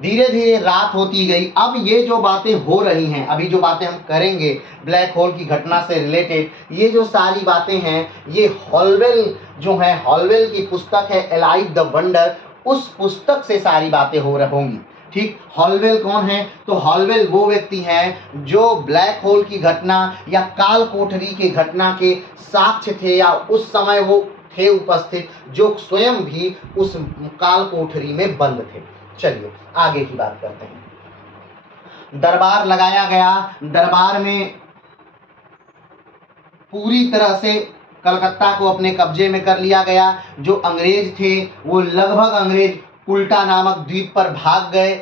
धीरे धीरे रात होती गई। अब ये जो बातें हो रही हैं, अभी जो बातें हम करेंगे ब्लैक होल की घटना से रिलेटेड, ये जो सारी बातें हैं ये हॉलवेल जो है, हॉलवेल की पुस्तक है एलाइव द वंडर, उस पुस्तक से सारी बातें होंगी। ठीक, हॉलवेल कौन है, तो हॉलवेल वो व्यक्ति हैं जो ब्लैक होल की घटना या काल कोठरी की घटना के साक्ष्य थे या उस समय वो थे उपस्थित, जो स्वयं भी उस काल कोठरी में बंद थे। चलिए आगे की बात करते हैं। दरबार लगाया गया, दरबार में पूरी तरह से कलकत्ता को अपने कब्जे में कर लिया गया। जो अंग्रेज थे वो लगभग अंग्रेज कुल्टा नामक द्वीप पर भाग गए।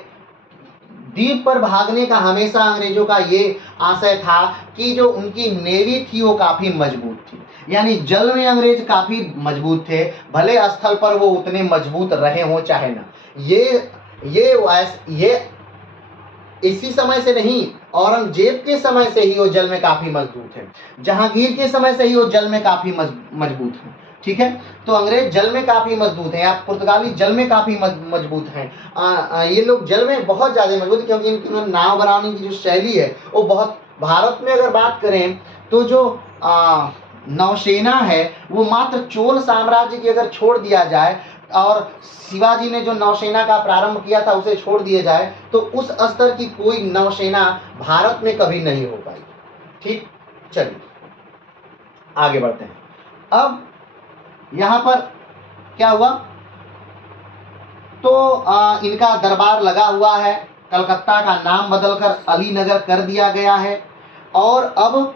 द्वीप पर भागने का हमेशा अंग्रेजों का ये आशय था कि जो उनकी नेवी थी वो काफी मजबूत थी, यानी जल में अंग्रेज काफी मजबूत थे, भले स्थल पर वो उतने मजबूत रहे हों चाहे ना। ये इसी समय से नहीं, औरंगजेब के समय से ही वो जल में काफी मजबूत है, जहांगीर के समय से ही वो जल में काफी मजबूत है। ठीक है, तो अंग्रेज जल में काफी मजबूत हैं, आप पुर्तगाली जल में काफी मजबूत हैं। ये लोग जल में बहुत ज्यादा मजबूत, क्योंकि इनकी नाव बनाने की जो शैली है वो बहुत, भारत में अगर बात करें तो जो नौसेना है वो मात्र चोल साम्राज्य की अगर छोड़ दिया जाए और शिवाजी ने जो नौसेना का प्रारंभ किया था उसे छोड़ दिया जाए तो उस स्तर की कोई नौसेना भारत में कभी नहीं हो पाई। ठीक, चलिए आगे बढ़ते हैं। अब यहां पर क्या हुआ, तो इनका दरबार लगा हुआ है, कलकत्ता का नाम बदलकर अली नगर कर दिया गया है और अब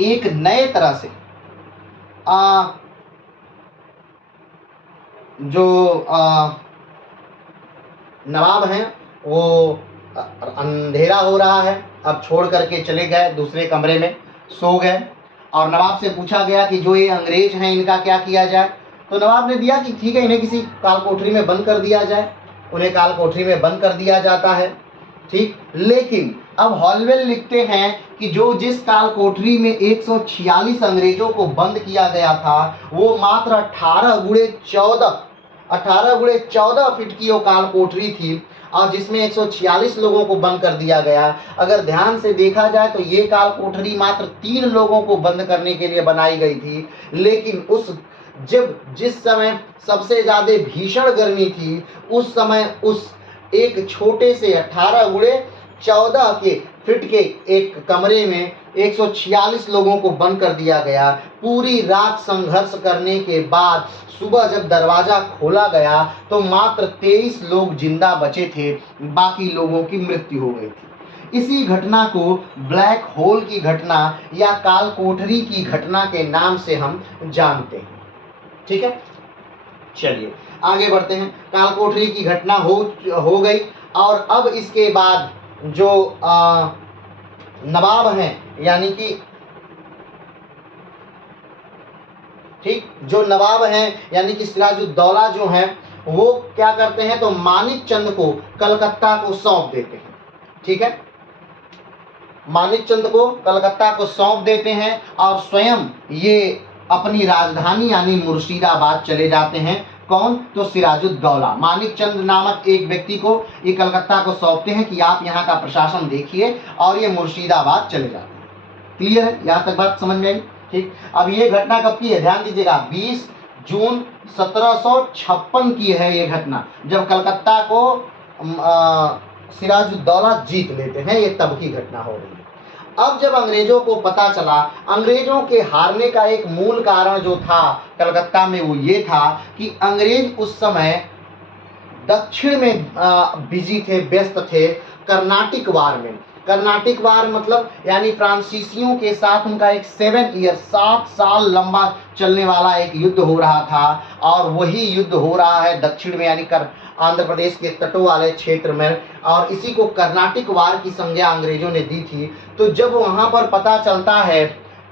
एक नए तरह से जो नवाब हैं वो अंधेरा हो रहा है, अब छोड़ करके चले गए, दूसरे कमरे में सो गए और नवाब से पूछा गया कि जो ये अंग्रेज हैं इनका क्या किया जाए, तो नवाब ने दिया कि ठीक है इन्हें किसी काल कोठरी में बंद कर दिया जाए। उन्हें काल कोठरी में बंद कर दिया जाता है। ठीक, लेकिन अब हॉलवेल लिखते हैं कि जो जिस काल कोठरी में 146 अंग्रेजों को बंद किया गया था वो मात्र 18x14 फीट की वो काल कोठरी थी और जिसमें 146 लोगों को बंद कर दिया गया। अगर ध्यान से देखा जाए तो ये काल कोठरी मात्र 3 लोगों को बंद करने के लिए बनाई गई थी, लेकिन जिस समय सबसे ज्यादा भीषण गर्मी थी उस समय उस एक छोटे से 18x14 के फीट के एक कमरे में 146 लोगों को बंद कर दिया गया। पूरी रात संघर्ष करने के बाद सुबह जब दरवाजा खोला गया तो मात्र 23 लोग जिंदा बचे थे, बाकी लोगों की मृत्यु हो गई थी। इसी घटना को ब्लैक होल की घटना या काल कोठरी की घटना के नाम से हम जानते हैं। ठीक है, चलिए आगे बढ़ते हैं। काल कोठरी की घटना हो गई और अब इसके बाद जो नवाब हैं यानी कि ठीक जो नवाब हैं यानी कि सिराजुद्दौला जो हैं वो क्या करते हैं, तो मानिक चंद को कलकत्ता को सौंप देते हैं। ठीक है, मानिकचंद को कलकत्ता को सौंप देते हैं और स्वयं ये अपनी राजधानी यानी मुर्शिदाबाद चले जाते हैं। कौन? तो सिराजुद्दौला मानिकचंद नामक एक व्यक्ति को ये कलकत्ता को सौंपते हैं कि आप यहाँ का प्रशासन देखिए, और ये मुर्शिदाबाद चले जाते हैं। क्लियर है? यहाँ तक बात समझ में आई? ठीक। अब ये घटना कब की है? ध्यान दीजिएगा, 20 जून 1756 की है ये घटना, जब कलकत्ता को सिराजुद्दौला जीत लेते हैं। ये तब की घटना हो रही है। अब जब अंग्रेजों को पता चला, अंग्रेजों के हारने का एक मूल कारण जो था कलकत्ता में, वो ये था कि अंग्रेज उस समय दक्षिण में बिजी थे, व्यस्त थे कर्नाटिक वार में। कर्नाटिक वार मतलब यानी फ्रांसीसियों के साथ उनका एक 7 साल लंबा चलने वाला एक युद्ध हो रहा था, और वही युद्ध हो रहा है दक्षिण में यानी आंध्र प्रदेश के तटों वाले क्षेत्र में, और इसी को कर्नाटिक वार की संज्ञा अंग्रेजों ने दी थी। तो जब वहाँ पर पता चलता है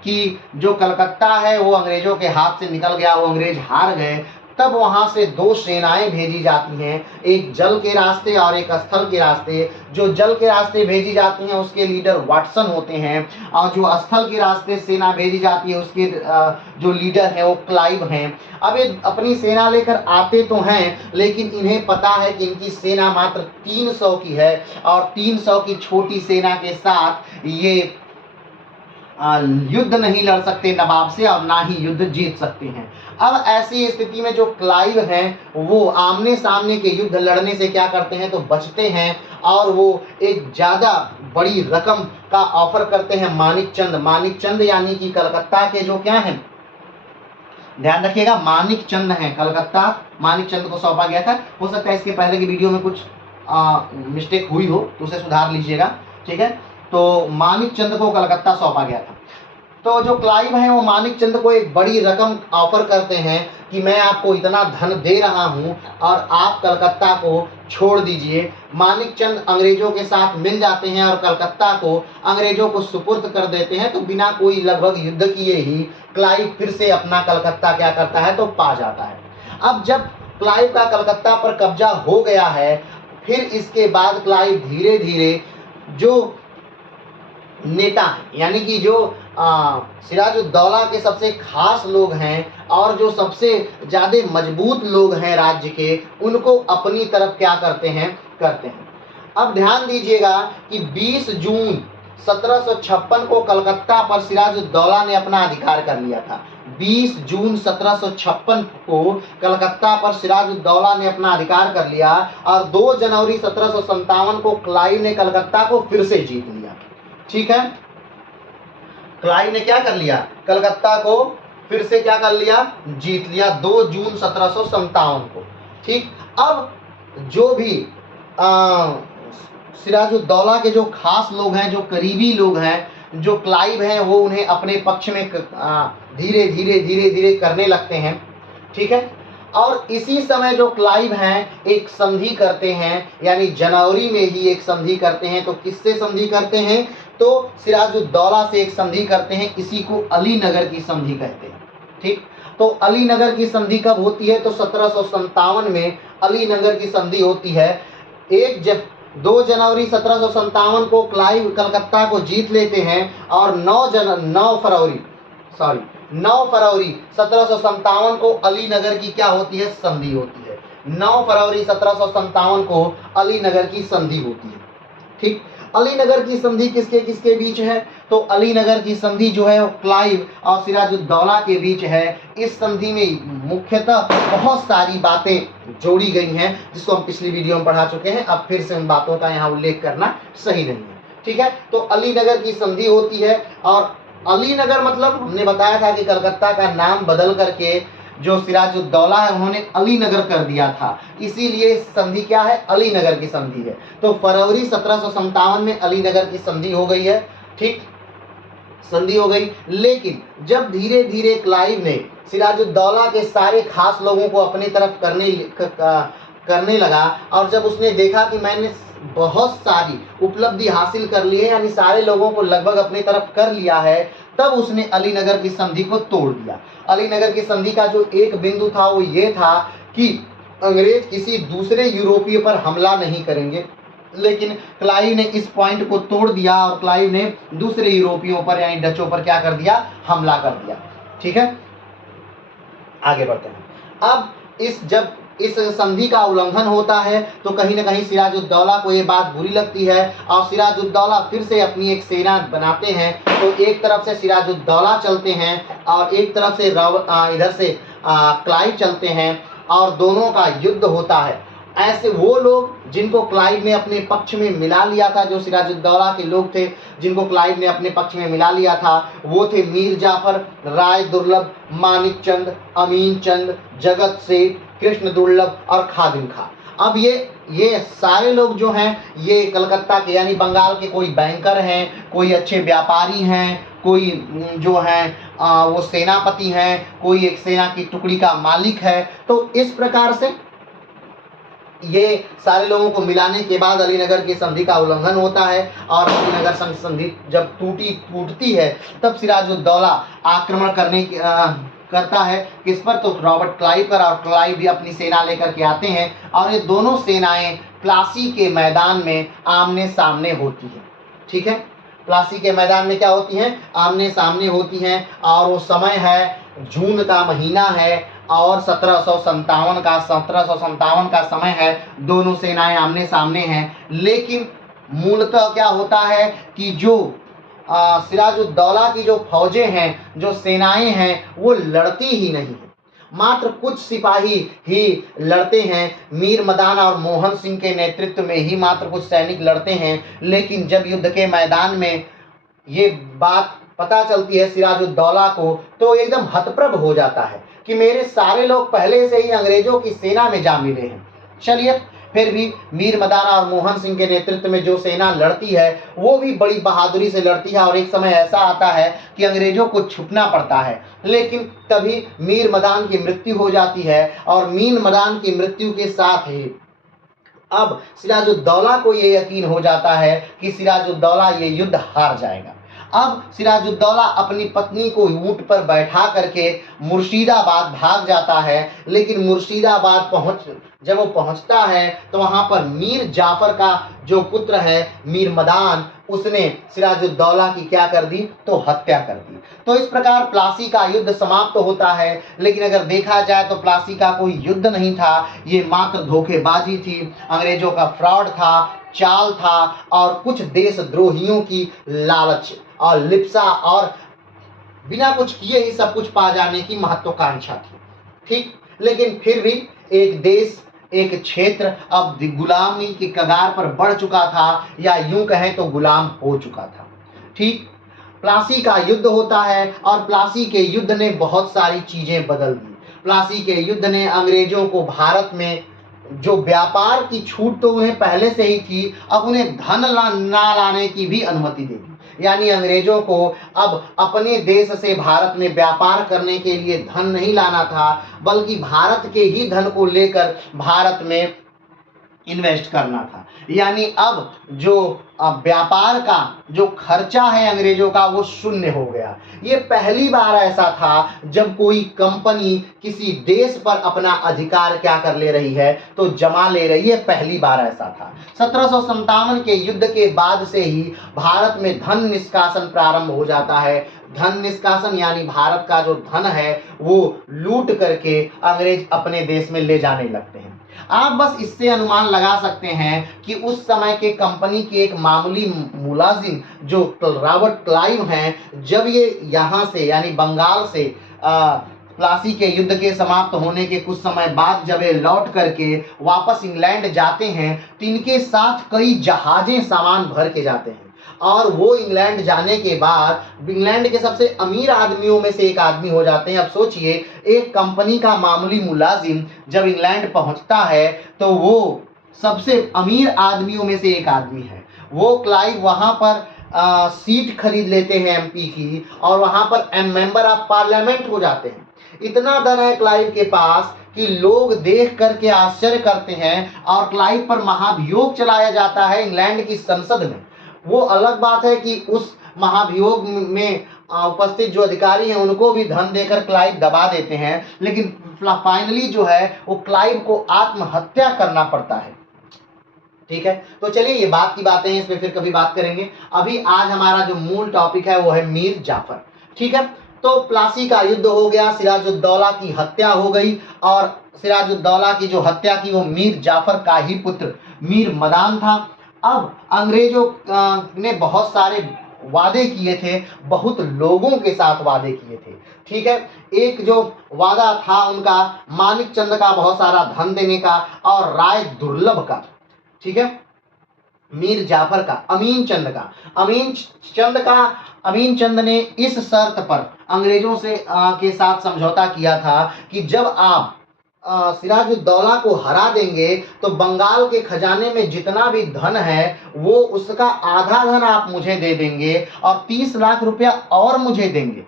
कि जो कलकत्ता है वो अंग्रेजों के हाथ से निकल गया, वो अंग्रेज हार गए, तब वहाँ से 2 सेनाएं भेजी जाती हैं, एक जल के रास्ते और एक स्थल के रास्ते। जो जल के रास्ते भेजी जाती हैं उसके लीडर वाटसन होते हैं, और जो स्थल के रास्ते सेना भेजी जाती है उसके जो लीडर हैं वो क्लाइव हैं। अब ये अपनी सेना लेकर आते तो हैं, लेकिन इन्हें पता है कि इनकी सेना मात्र 300 की है, और 300 की छोटी सेना के साथ ये युद्ध नहीं लड़ सकते नवाब से, और ना ही युद्ध जीत सकते हैं। अब ऐसी स्थिति में जो क्लाइव हैं वो आमने सामने के युद्ध लड़ने से क्या करते हैं, तो बचते हैं, और वो एक ज़्यादा बड़ी रकम का ऑफर करते हैं मानिकचंद यानी कि कलकत्ता के जो क्या हैं, ध्यान रखिएगा, मानिकचंद हैं, कलकत्ता मानिकचंद को सौंपा गया था। हो सकता है इसके पहले की वीडियो में कुछ मिस्टेक हुई हो तो उसे सुधार लीजिएगा, ठीक है। तो मानिकचंद को कलकत्ता सौंपा गया था। तो जो क्लाइव हैं वो मानिकचंद को एक बड़ी रकम ऑफर करते हैं कि मैं आपको इतना धन दे रहा हूं और आप कलकत्ता को छोड़ दीजिए। मानिकचंद अंग्रेजों के साथ मिल जाते हैं और कलकत्ता को अंग्रेजों को सुपुर्द कर देते हैं। तो बिना कोई लगभग युद्ध किए ही क्लाइव फिर से अपना कलकत्ता क्या करता है, तो पा जाता है। अब जब क्लाइव का कलकत्ता पर कब्जा हो गया है, फिर इसके बाद क्लाइव धीरे धीरे जो नेता यानी कि जो सिराजुद्दौला के सबसे खास लोग हैं और जो सबसे ज़्यादा मजबूत लोग हैं राज्य के, उनको अपनी तरफ क्या करते हैं। अब ध्यान दीजिएगा कि 20 जून 1756 को कलकत्ता पर सिराजुद्दौला ने अपना अधिकार कर लिया था। 20 जून 1756 को कलकत्ता पर सिराजुद्दौला ने अपना अधिकार कर लिया, और 2 जनवरी 1757 को क्लाइव ने कलकत्ता को फिर से जीत लिया। ठीक है, क्लाइव ने क्या कर लिया, कलकत्ता को फिर से क्या कर लिया, जीत लिया 2 जून 1757 को। ठीक, अब जो भी सिराजुद्दौला के जो खास लोग हैं, जो करीबी लोग हैं, जो क्लाइव हैं, वो उन्हें अपने पक्ष में धीरे धीरे करने लगते हैं। ठीक है, और इसी समय जो क्लाइव हैं एक संधि करते हैं, यानी जनवरी में ही एक संधि करते हैं। तो किससे संधि करते हैं, तो सिराजुद्दौला से एक संधि करते हैं। इसी को अलीनगर की संधि कहते हैं। ठीक, तो अलीनगर की संधि कब होती है, तो 1757 में अलीनगर की संधि होती है। 2 जनवरी 1757 को क्लाइव कलकत्ता को जीत लेते हैं, और 9 फरवरी 1757 को अलीनगर की क्या होती है, संधि होती है। 9 फरवरी 1757 को अलीनगर की संधि होती है। ठीक, अलीनगर की संधि किसके किसके बीच है, तो अलीनगर की संधि जो है वो क्लाइव और सिराजुद्दौला के बीच है। इस संधि में मुख्यतः बहुत सारी बातें जोड़ी गई हैं, जिसको हम पिछली वीडियो में पढ़ा चुके हैं। अब फिर से उन बातों का यहाँ उल्लेख करना सही नहीं है। ठीक है, तो अलीनगर की संधि होती है, और अलीनगर मतलब हमने बताया था कि कलकत्ता का नाम बदल करके जो सिराजुद्दौला है उन्होंने अलीनगर कर दिया था, इसीलिए संधि क्या है, अलीनगर की संधि है। तो फरवरी 1757 में अलीनगर की संधि हो गई है। ठीक, संधि हो गई, लेकिन जब धीरे धीरे क्लाइव ने सिराजुद्दौला के सारे खास लोगों को अपनी तरफ करने लगा, और जब उसने देखा कि मैंने बहुत सारी उपलब्धि हासिल कर ली है, यानी सारे लोगों को लगभग अपनी तरफ कर लिया है, तब उसने अलीनगर की संधि को तोड़ दिया। अलीनगर की संधि का जो एक बिंदु था वो ये था कि अंग्रेज किसी दूसरे यूरोपीय पर हमला नहीं करेंगे। लेकिन क्लाइव ने इस पॉइंट को तोड़ दिया और क्लाइव ने दूसरे यूरोपियों पर यानी डचों पर क्या कर दिया, हमला कर दिया। ठीक है, आगे बढ़ते हैं। अब जब इस संधि का उल्लंघन होता है तो कहीं ना कहीं सिराजुद्दौला को ये बात बुरी लगती है और सिराजुद्दौला फिर से अपनी एक सेना बनाते हैं। तो एक तरफ से सिराजुद्दौला चलते हैं और एक तरफ से इधर से क्लाइव चलते हैं और दोनों का युद्ध होता है। ऐसे वो लोग जिनको क्लाइव ने अपने पक्ष में मिला लिया था, जो सिराजुद्दौला के लोग थे जिनको क्लाइव ने अपने पक्ष में मिला लिया था, वो थे मीर जाफर, राय दुर्लभ, मानिक चंद, अमीन चंद, जगत सेठ, कृष्ण दुर्लभ और खादिम खां। अब ये सारे लोग जो हैं ये कलकत्ता के यानी बंगाल के कोई बैंकर हैं, कोई अच्छे व्यापारी हैं, कोई जो हैं वो सेनापति हैं, कोई एक सेना की टुकड़ी का मालिक है। तो इस प्रकार से ये सारे लोगों को मिलाने के बाद अलीनगर की संधि का उल्लंघन होता है और अलीनगर संधि जब टूटती है तब सिराजुद्दौला आक्रमण करता है किस पर, तो रॉबर्ट क्लाइव पर, और क्लाइव भी अपनी सेना लेकर के आते हैं और ये दोनों सेनाएं प्लासी के मैदान में आमने सामने होती हैं। ठीक है, प्लासी के मैदान में क्या होती हैं, आमने सामने होती हैं और वो समय है जून का महीना है और 1757 का समय है। दोनों सेनाएं आमने सामने हैं, लेकिन मूलतः क्या होता है कि जो सिराजुद्दौला की जो फौजें हैं, जो सेनाएं हैं, वो लड़ती ही नहीं है। मात्र कुछ सिपाही ही लड़ते हैं। मीर मदान और मोहन सिंह के नेतृत्व में ही मात्र कुछ सैनिक लड़ते हैं। लेकिन जब युद्ध के मैदान में ये बात पता चलती है सिराजुद्दौला को तो एकदम हतप्रभ हो जाता है कि मेरे सारे लोग पहले से ही अंग्रेजों की सेना में जा मिले हैं। चलिए, फिर भी मीर मदाना और मोहन सिंह के नेतृत्व में जो सेना लड़ती है वो भी बड़ी बहादुरी से लड़ती है और एक समय ऐसा आता है कि अंग्रेजों को छुपना पड़ता है। लेकिन तभी मीर मदान की मृत्यु हो जाती है और मीर मदान की मृत्यु के साथ ही अब सिराजुद्दौला को ये यकीन हो जाता है कि सिराजुद्दौला ये युद्ध हार जाएगा। अब सिराजुद्दौला अपनी पत्नी को ऊंट पर बैठा करके मुर्शिदाबाद भाग जाता है। लेकिन मुर्शिदाबाद जब वो पहुंचता है तो वहां पर मीर जाफर का जो पुत्र है मीर मदान, उसने सिराजुद्दौला की क्या कर दी, तो हत्या कर दी। तो इस प्रकार प्लासी का युद्ध समाप्त होता है। लेकिन अगर देखा जाए तो प्लासी का कोई युद्ध नहीं था, ये मात्र धोखेबाजी थी, अंग्रेजों का फ्रॉड था, चाल था और कुछ देशद्रोहियों की लालच और लिप्सा और बिना कुछ किए ही सब कुछ पा जाने की महत्वाकांक्षा थी। ठीक, लेकिन फिर भी एक देश, एक क्षेत्र अब गुलामी की कगार पर बढ़ चुका था या यूं कहें तो गुलाम हो चुका था। ठीक, प्लासी का युद्ध होता है और प्लासी के युद्ध ने बहुत सारी चीजें बदल दी। प्लासी के युद्ध ने अंग्रेजों को भारत में जो व्यापार की छूट तो उन्हें पहले से ही थी, अब उन्हें धन ना लाने की भी अनुमति दे दी। यानी अंग्रेजों को अब अपने देश से भारत में व्यापार करने के लिए धन नहीं लाना था, बल्कि भारत के ही धन को लेकर भारत में इन्वेस्ट करना था। यानी अब जो व्यापार का जो खर्चा है अंग्रेजों का वो शून्य हो गया। ये पहली बार ऐसा था जब कोई कंपनी किसी देश पर अपना अधिकार क्या कर ले रही है, तो जमा ले रही है। पहली बार ऐसा था। 1757 के युद्ध के बाद से ही भारत में धन निष्कासन प्रारंभ हो जाता है। धन निष्कासन यानी भारत का जो धन है वो लूट करके अंग्रेज अपने देश में ले जाने लगते हैं। आप बस इससे अनुमान लगा सकते हैं कि उस समय के कंपनी के एक मामूली मुलाजिम जो रॉबर्ट क्लाइव हैं, जब ये यहाँ से यानी बंगाल से प्लासी के युद्ध के समाप्त होने के कुछ समय बाद जब ये लौट करके वापस इंग्लैंड जाते हैं तो इनके साथ कई जहाजें सामान भर के जाते हैं। और वो इंग्लैंड जाने के बाद इंग्लैंड के सबसे अमीर आदमियों में से एक आदमी हो जाते हैं। अब सोचिए, एक कंपनी का मामूली मुलाजिम जब इंग्लैंड पहुंचता है तो वो सबसे अमीर आदमियों में से एक आदमी है। वो क्लाइव वहां पर सीट खरीद लेते हैं एमपी की और वहां पर मेंबर ऑफ पार्लियामेंट हो जाते हैं। इतना धन है क्लाइव के पास कि लोग देख करके आश्चर्य करते हैं और क्लाइव पर महाभियोग चलाया जाता है इंग्लैंड की संसद में। वो अलग बात है कि उस महाभियोग में उपस्थित जो अधिकारी हैं उनको भी धन देकर क्लाइव दबा देते हैं, लेकिन फाइनली जो है वो क्लाइव को आत्महत्या करना पड़ता है। ठीक है, तो चलिए ये बात की बातें हैं, इस पे फिर कभी बात करेंगे। अभी आज हमारा जो मूल टॉपिक है वो है मीर जाफर। ठीक है, तो प्लासी का युद्ध हो गया, सिराजुद्दौला की हत्या हो गई, और सिराजुद्दौला की जो हत्या की वो मीर जाफर का ही पुत्र मीर मदान था। अब अंग्रेजों ने बहुत सारे वादे किए थे, बहुत लोगों के साथ वादे किए थे। ठीक है, एक जो वादा था उनका मानिक चंद का बहुत सारा धन देने का, और राय दुर्लभ का। ठीक है, मीर जाफर का, अमीन चंद ने इस शर्त पर अंग्रेजों से के साथ समझौता किया था कि जब आप सिराजुद्दौला को हरा देंगे तो बंगाल के खजाने में जितना भी धन है वो उसका आधा धन आप मुझे दे देंगे और 30 लाख रुपया और मुझे देंगे।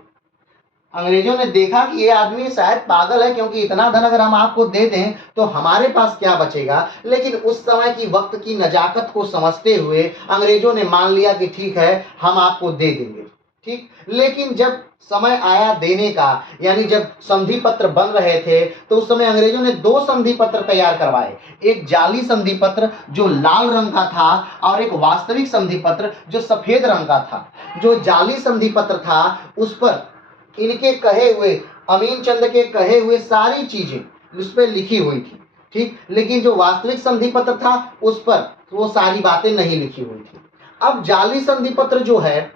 अंग्रेजों ने देखा कि ये आदमी शायद पागल है, क्योंकि इतना धन अगर हम आपको दे दें तो हमारे पास क्या बचेगा। लेकिन उस समय की वक्त की नजाकत को समझते हुए अंग्रेजों ने मान लिया कि ठीक है, हम आपको दे देंगे। ठीक, लेकिन जब समय आया देने का, यानी जब संधि पत्र बन रहे थे, तो उस समय अंग्रेजों ने 2 संधि पत्र तैयार करवाए। एक जाली संधि पत्र जो लाल रंग का था, और एक वास्तविक संधि पत्र जो सफेद रंग का था। जो जाली संधि पत्र था उस पर इनके कहे हुए, अमीन चंद के कहे हुए सारी चीजें उस पर लिखी हुई थी। ठीक, लेकिन जो वास्तविक संधि पत्र था उस पर वो सारी बातें नहीं लिखी हुई थी। अब जाली संधि पत्र जो है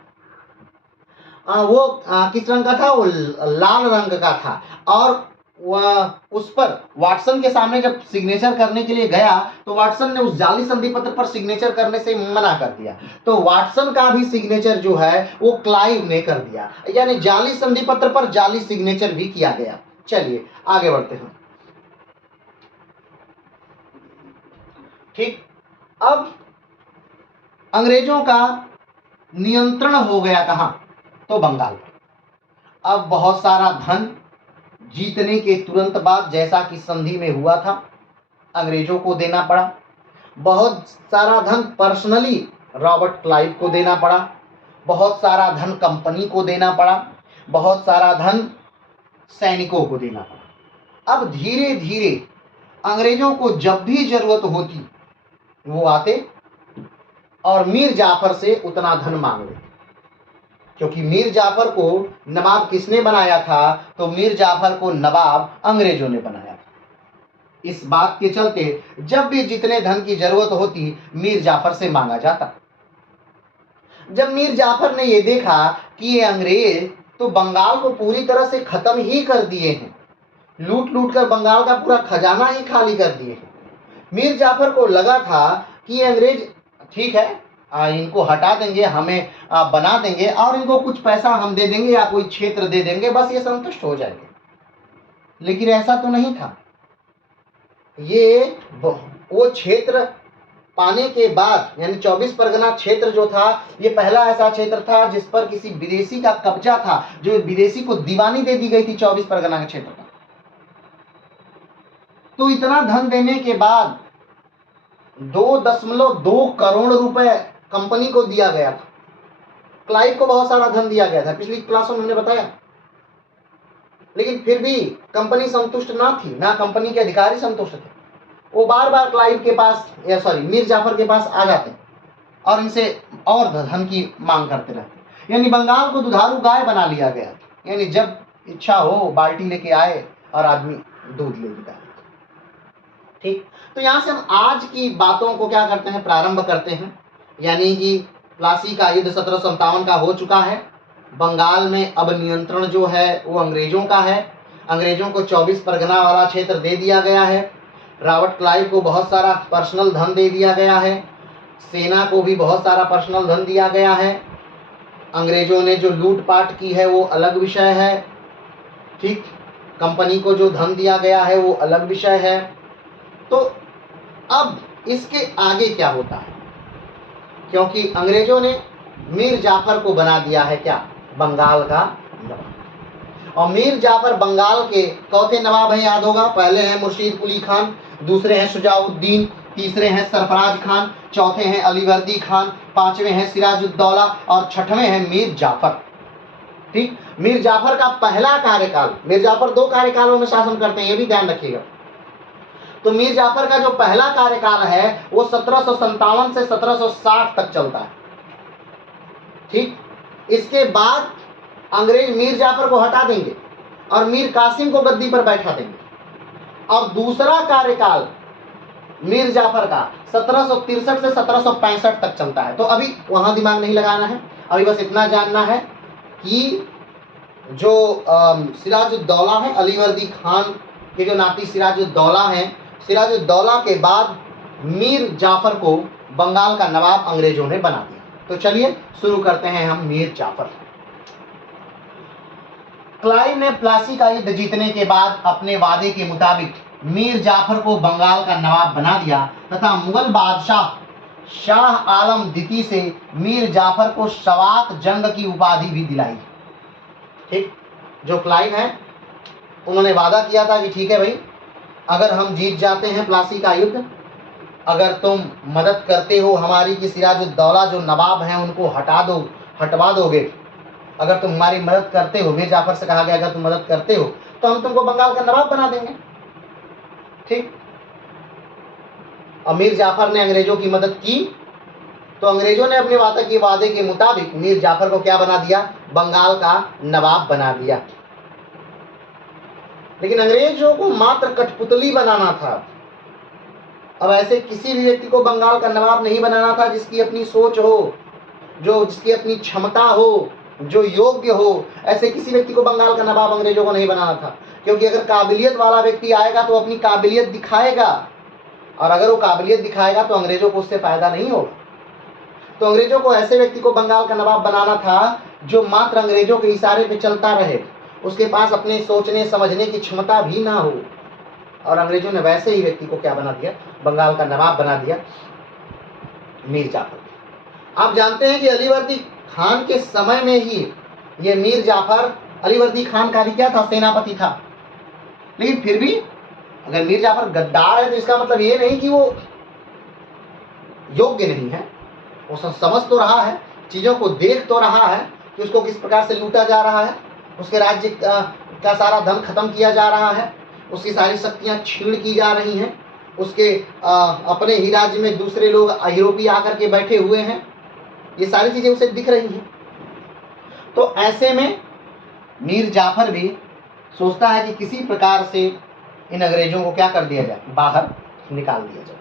वो किस रंग का था, वो लाल रंग का था, और उस पर वाटसन के सामने जब सिग्नेचर करने के लिए गया तो वाटसन ने उस जाली संधि पत्र पर सिग्नेचर करने से मना कर दिया। तो वाटसन का भी सिग्नेचर जो है वो क्लाइव ने कर दिया, यानी जाली संधि पत्र पर जाली सिग्नेचर भी किया गया। चलिए आगे बढ़ते हैं। ठीक, अब अंग्रेजों का नियंत्रण हो गया कहां, तो बंगाल पर। अब बहुत सारा धन जीतने के तुरंत बाद, जैसा कि संधि में हुआ था, अंग्रेजों को देना पड़ा। बहुत सारा धन पर्सनली रॉबर्ट क्लाइव को देना पड़ा, बहुत सारा धन कंपनी को देना पड़ा, बहुत सारा धन सैनिकों को देना पड़ा। अब धीरे धीरे अंग्रेजों को जब भी जरूरत होती वो आते और मीर जाफर से उतना धन मांग लेते, क्योंकि मीर जाफर को नवाब किसने बनाया था, तो मीर जाफर को नवाब अंग्रेजों ने बनाया था। इस बात के चलते जब भी जितने धन की जरूरत होती मीर जाफर से मांगा जाता। जब मीर जाफर ने यह देखा कि ये अंग्रेज तो बंगाल को पूरी तरह से खत्म ही कर दिए हैं, लूट लूट कर बंगाल का पूरा खजाना ही खाली कर दिए हैं, मीर जाफर को लगा था कि ये अंग्रेज ठीक है, इनको हटा देंगे, हमें बना देंगे और इनको कुछ पैसा हम दे देंगे या कोई क्षेत्र दे देंगे, बस ये संतुष्ट हो जाएंगे। लेकिन ऐसा तो नहीं था। ये वो क्षेत्र पाने के बाद, यानी 24 परगना क्षेत्र जो था, ये पहला ऐसा क्षेत्र था जिस पर किसी विदेशी का कब्जा था, जो विदेशी को दीवानी दे दी गई थी 24 परगना के क्षेत्र पर। तो इतना धन देने के बाद 2.2 करोड़ रुपए कंपनी को दिया गया था। क्लाइव को बहुत सारा धन दिया गया था, पिछली क्लासों में हमने बताया। लेकिन फिर भी कंपनी संतुष्ट ना थी, ना कंपनी के अधिकारी संतुष्ट थे। वो बार बार क्लाइव के पास, या सॉरी मीर जाफर के पास आ जाते और इनसे और धन की मांग करते रहते। यानी बंगाल को दुधारू गाय बना लिया गया, यानी जब इच्छा हो बाल्टी लेके आए और आदमी दूध ले लेता है। ठीक, तो यहाँ से हम आज की बातों को क्या करते हैं, प्रारंभ करते हैं। यानी कि प्लासी का युद्ध 1757 का हो चुका है। बंगाल में अब नियंत्रण जो है वो अंग्रेजों का है। अंग्रेजों को 24 परगना वाला क्षेत्र दे दिया गया है। रॉबर्ट क्लाइव को बहुत सारा पर्सनल धन दे दिया गया है। सेना को भी बहुत सारा पर्सनल धन दिया गया है। अंग्रेजों ने जो लूटपाट की है वो अलग विषय है। ठीक, कंपनी को जो धन दिया गया है वो अलग विषय है। तो अब इसके आगे क्या होता है, क्योंकि अंग्रेजों ने मीर जाफर को बना दिया है क्या, बंगाल का नवाब। और मीर जाफर बंगाल के चौथे नवाब हैं, याद होगा। पहले हैं मुर्शीद कुली खान, दूसरे हैं शुजाउद्दीन, तीसरे हैं सरफराज खान, चौथे हैं अलीवर्दी खान, पांचवें हैं सिराजुद्दौला और छठवें हैं मीर जाफर। ठीक, मीर जाफर का पहला कार्यकाल, मीर जाफर 2 कार्यकालों में शासन करते हैं, ये भी ध्यान रखिएगा। तो मीर जाफर का जो पहला कार्यकाल है वो 1757 से 1760 तक चलता है। ठीक, इसके बाद अंग्रेज मीर जाफर को हटा देंगे और मीर कासिम को गद्दी पर बैठा देंगे। और दूसरा कार्यकाल मीर जाफर का 1763 से 1765 तक चलता है। तो अभी वहां दिमाग नहीं लगाना है, अभी बस इतना जानना है कि जो सिराजुद्दौला है, अलीवर्दी खान के जो नाती सिराजुद्दौला हैं, सिराजुद्दौला के बाद मीर जाफर को बंगाल का नवाब अंग्रेजों ने बना दिया। तो चलिए शुरू करते हैं हम मीर जाफर। क्लाइव ने प्लासी का युद्ध जीतने के बाद अपने वादे के मुताबिक मीर जाफर को बंगाल का नवाब बना दिया तथा मुगल बादशाह शाह आलम द्वितीय से मीर जाफर को शवात जंग की उपाधि भी दिलाई। ठीक, जो क्लाइव है उन्होंने वादा किया था कि ठीक है भाई, अगर हम जीत जाते हैं प्लासी का युद्ध, अगर तुम मदद करते हो हमारी कि सिराजुद्दौला जो नवाब हैं उनको हटवा दोगे, अगर तुम हमारी मदद करते हो, मीर जाफर से कहा गया अगर तुम मदद करते हो तो हम तुमको बंगाल का नवाब बना देंगे। ठीक, और मीर जाफर ने अंग्रेजों की मदद की तो अंग्रेजों ने अपने वादे के मुताबिक मीर जाफर को क्या बना दिया? बंगाल का नवाब बना दिया। लेकिन अंग्रेजों को मात्र कठपुतली बनाना था। अब ऐसे किसी भी व्यक्ति को बंगाल का नवाब नहीं बनाना था जिसकी अपनी सोच हो, जिसकी अपनी क्षमता हो, जो योग्य हो। ऐसे किसी व्यक्ति को बंगाल का नवाब अंग्रेजों को नहीं बनाना था, क्योंकि अगर काबिलियत वाला व्यक्ति आएगा तो अपनी काबिलियत दिखाएगा, और अगर वो काबिलियत दिखाएगा तो अंग्रेजों को उससे फायदा नहीं होगा। तो अंग्रेजों को ऐसे व्यक्ति को बंगाल का नवाब बनाना था जो मात्र अंग्रेजों के इशारे पे चलता रहे, उसके पास अपने सोचने समझने की क्षमता भी ना हो। और अंग्रेजों ने वैसे ही व्यक्ति को क्या बना दिया? बंगाल का नवाब बना दिया, मीर जाफर। आप जानते हैं कि अलीवर्दी खान के समय में ही ये मीर जाफर, अलीवर्दी खान का भी क्या था? सेनापति था। लेकिन फिर भी अगर मीर जाफर गद्दार है तो इसका मतलब ये नहीं कि वो योग्य नहीं है। वो समझ तो रहा है, चीजों को देख तो रहा है कि उसको किस प्रकार से लूटा जा रहा है, उसके राज्य का सारा धन खत्म किया जा रहा है, उसकी सारी शक्तियां छीन की जा रही हैं, उसके अपने ही राज्य में दूसरे लोग यूरोपीय आकर के बैठे हुए हैं, ये सारी चीजें उसे दिख रही हैं। तो ऐसे में मीर जाफर भी सोचता है कि किसी प्रकार से इन अंग्रेजों को क्या कर दिया जाए? बाहर निकाल दिया जाए।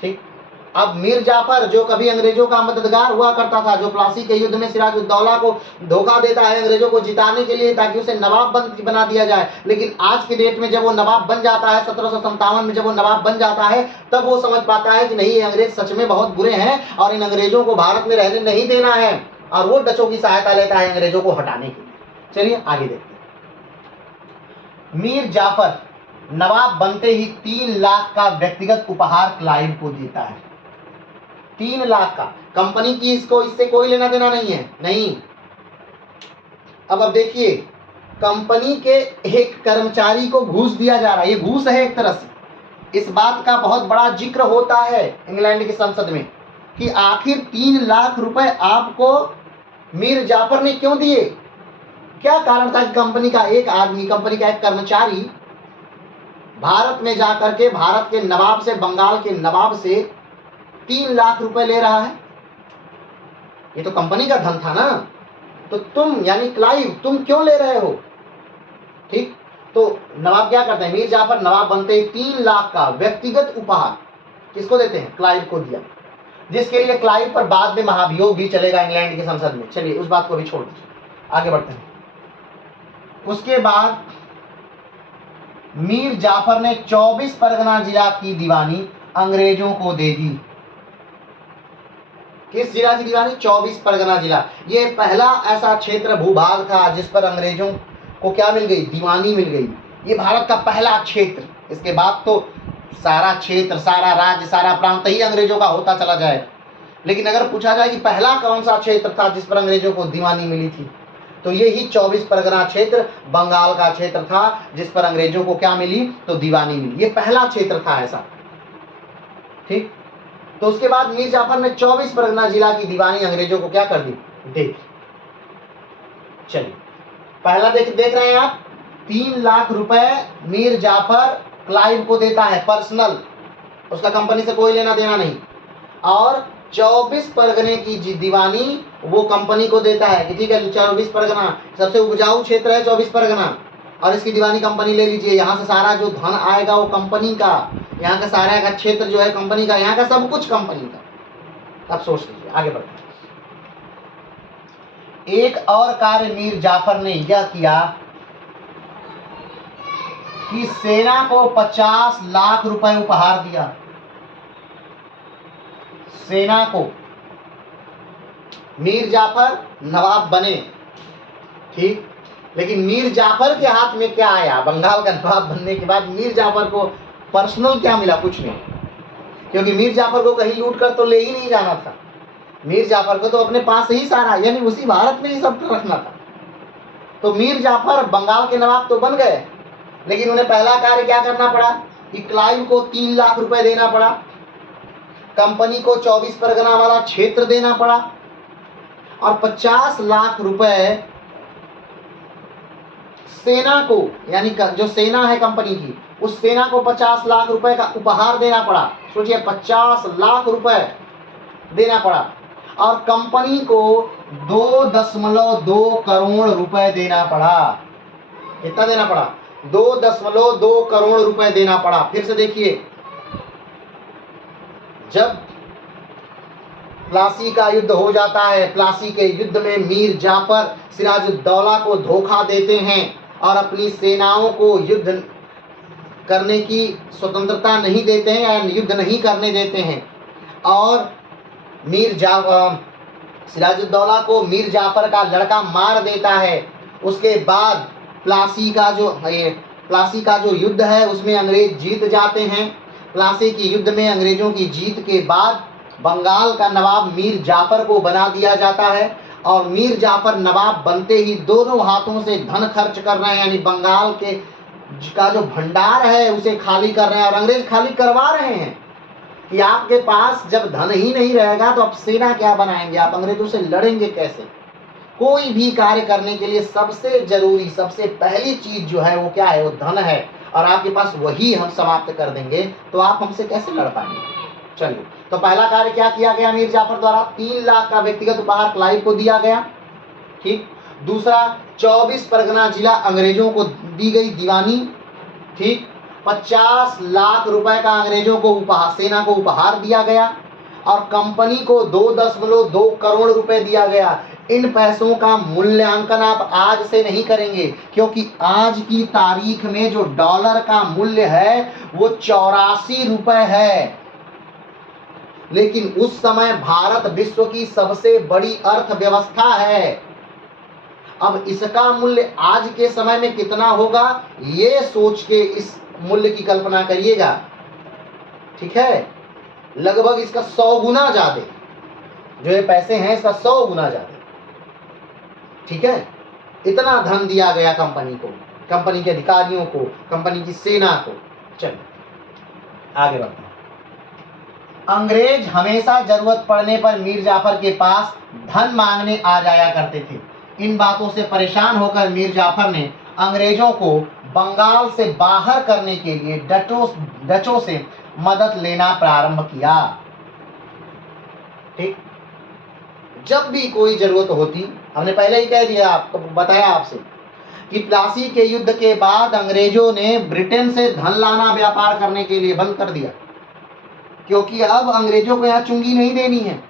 ठीक, अब मीर जाफर जो कभी अंग्रेजों का मददगार हुआ करता था, जो प्लासी के युद्ध में सिराजुद्दौला को धोखा देता है अंग्रेजों को जिताने के लिए ताकि उसे नवाब बना दिया जाए, लेकिन आज के डेट में जब वो नवाब बन जाता है, 1757 में जब वो नवाब बन जाता है, तब वो समझ पाता है कि नहीं, ये अंग्रेज सच में बहुत बुरे हैं और इन अंग्रेजों को भारत में रहने नहीं देना है, और वो डचों की सहायता लेता है अंग्रेजों को हटाने के लिए। चलिए आगे देखते हैं। मीर जाफर नवाब बनते ही 3 लाख का व्यक्तिगत उपहार क्लाइव को देता है। 3 लाख का। कंपनी की इससे कोई लेना देना नहीं है, नहीं। अब देखिए, कंपनी के एक कर्मचारी को घूस दिया जा रहा है, ये घूस है एक तरह से। इस बात का बहुत बड़ा जिक्र होता है इंग्लैंड की संसद में कि आखिर 3 लाख रुपए आपको मीर जाफर ने क्यों दिए? क्या कारण था कि कंपनी का एक आदमी, कंपनी का एक कर्मचारी भारत में जाकर के भारत के नवाब से, बंगाल के नवाब से 3 लाख रुपए ले रहा है? ये तो कंपनी का धन था ना। तो तुम यानी क्लाइव, तुम क्यों ले रहे हो? ठीक, तो नवाब क्या करते हैं? मीर जाफर नवाब बनते ही 3 लाख का व्यक्तिगत उपहार किसको देते हैं? क्लाइव को दिया, जिसके लिए क्लाइव पर बाद में महाभियोग भी चलेगा इंग्लैंड की संसद में। चलिए उस बात को भी छोड़ दीजिए, आगे बढ़ते हैं। उसके बाद मीर जाफर ने 24 परगना जिला की दीवानी अंग्रेजों को दे दी। किस जिला की दीवानी? 24 परगना जिला। ये पहला ऐसा क्षेत्र, भूभाग था जिस पर अंग्रेजों को क्या मिल गई? दीवानी मिल गई। ये भारत का पहला क्षेत्र। इसके बाद तो सारा क्षेत्र, सारा राज्य, सारा प्रांत ही अंग्रेजों का होता चला जाएगा। लेकिन अगर पूछा जाए कि पहला कौन सा क्षेत्र था जिस पर अंग्रेजों को दीवानी मिली थी, तो ये ही 24 परगना क्षेत्र बंगाल का क्षेत्र था जिस पर अंग्रेजों को क्या मिली? तो दीवानी मिली। ये पहला क्षेत्र था ऐसा। ठीक, तो उसके बाद मीर जाफर ने 24 परगना जिला की दीवानी अंग्रेजों को क्या कर दी? दे दी। चलिए पहला देख रहे हैं आप, 3 लाख रुपए मीर जाफर क्लाइव को देता है, पर्सनल, उसका कंपनी से कोई लेना देना नहीं। और 24 परगने की दीवानी वो कंपनी को देता है कि ठीक है 24 परगना सबसे उपजाऊ क्षेत्र है 24 परगना, और इसकी दीवानी कंपनी ले लीजिए, यहाँ से सारा जो धन आएगा वो कंपनी का, यहाँ का सारा का क्षेत्र जो है कंपनी का, यहाँ का सब कुछ कंपनी का। अब सोच लीजिए, आगे बढ़ते हैं। एक और कार्य मीर जाफर ने यह किया कि सेना को 50 लाख रुपए उपहार दिया। सेना को, मीर जाफर नवाब बने, ठीक, लेकिन मीर जाफर के हाथ में क्या आया? बंगाल का नवाब बनने के बाद मीर जाफर को पर्सनल क्या मिला? कुछ नहीं, क्योंकि मीर जाफर को कहीं लूट कर तो ले ही नहीं जाना था। मीर जाफर को तो अपने पास ही सारा, यानी उसी भारत में ही सब रखना था। तो मीर जाफर बंगाल के नवाब तो बन गए, लेकिन उन्हें पहला कार्य क्या करना पड़ा कि क्लाइव को 3 लाख रुपए देना पड़ा, कंपनी को 24 परगना वाला क्षेत्र देना पड़ा, और 50 लाख रुपए सेना को, यानी जो सेना है कंपनी की, उस सेना को 50 लाख रुपए का उपहार देना पड़ा। सोचिए 50 लाख रुपए देना पड़ा, और कंपनी को 2.2 करोड़ रुपए देना पड़ा। कितना देना पड़ा? 2.2 करोड़ रुपए देना पड़ा। फिर से देखिए, जब प्लासी का युद्ध हो जाता है, प्लासी के युद्ध में मीर जाफर सिराजुद्दौला को धोखा देते हैं और अपनी सेनाओं को युद्ध करने की स्वतंत्रता नहीं देते हैं या युद्ध नहीं करने देते हैं, और सिराजुद्दौला को मीर जाफर का लड़का मार देता है। उसके बाद प्लासी का जो युद्ध है उसमें अंग्रेज जीत जाते हैं। प्लासी की युद्ध में अंग्रेजों की जीत के बाद बंगाल का नवाब मीर जाफर को बना दिया जाता है, और मीर जाफर नवाब बनते ही दोनों हाथों से धन खर्च कर रहे हैं, यानी बंगाल का जो भंडार है उसे खाली कर रहे हैं, और अंग्रेज खाली करवा रहे हैं कि आपके पास जब धन ही नहीं रहेगा तो आप सेना क्या बनाएंगे, आप अंग्रेजों से लड़ेंगे कैसे। कोई भी कार्य करने के लिए सबसे जरूरी, सबसे पहली चीज जो है वो क्या है? वो धन है, और आपके पास वही हम समाप्त कर देंगे तो आप हमसे कैसे लड़ पाएंगे। चलिए, तो पहला कार्य क्या किया गया मीर जाफर द्वारा? 3 लाख का व्यक्तिगत उपहार क्लाइव को दिया गया, ठीक। दूसरा, 24 परगना जिला अंग्रेजों को दी गई दीवानी, ठीक। 50 लाख रुपए का अंग्रेजों को उपहार, सेना को उपहार दिया गया, और कंपनी को 2.2 करोड़ रुपए दिया गया। इन पैसों का मूल्यांकन आप आज से नहीं करेंगे, क्योंकि आज की तारीख में जो डॉलर का मूल्य है वो 84 रुपए है, लेकिन उस समय भारत विश्व की सबसे बड़ी अर्थव्यवस्था है। अब इसका मूल्य आज के समय में कितना होगा, ये सोच के इस मूल्य की कल्पना करिएगा, ठीक है। लगभग इसका 100 गुना ज्यादा, जो ये पैसे हैं इसका 100 गुना ज्यादा, ठीक है। इतना धन दिया गया कंपनी को, कंपनी के अधिकारियों को, कंपनी की सेना को। चलिए आगे बढ़ते हैं। अंग्रेज हमेशा जरूरत पड़ने पर मीर जाफर के पास धन मांगने आ जाया करते थे। इन बातों से परेशान होकर मीर जाफर ने अंग्रेजों को बंगाल से बाहर करने के लिए डचों से मदद लेना प्रारंभ किया, ठीक। जब भी कोई जरूरत होती, हमने पहले ही कह दिया, आपको बताया आपसे कि प्लासी के युद्ध के बाद अंग्रेजों ने ब्रिटेन से धन लाना व्यापार करने के लिए बंद कर दिया, क्योंकि अब अंग्रेजों को यहाँ चुंगी नहीं देनी है,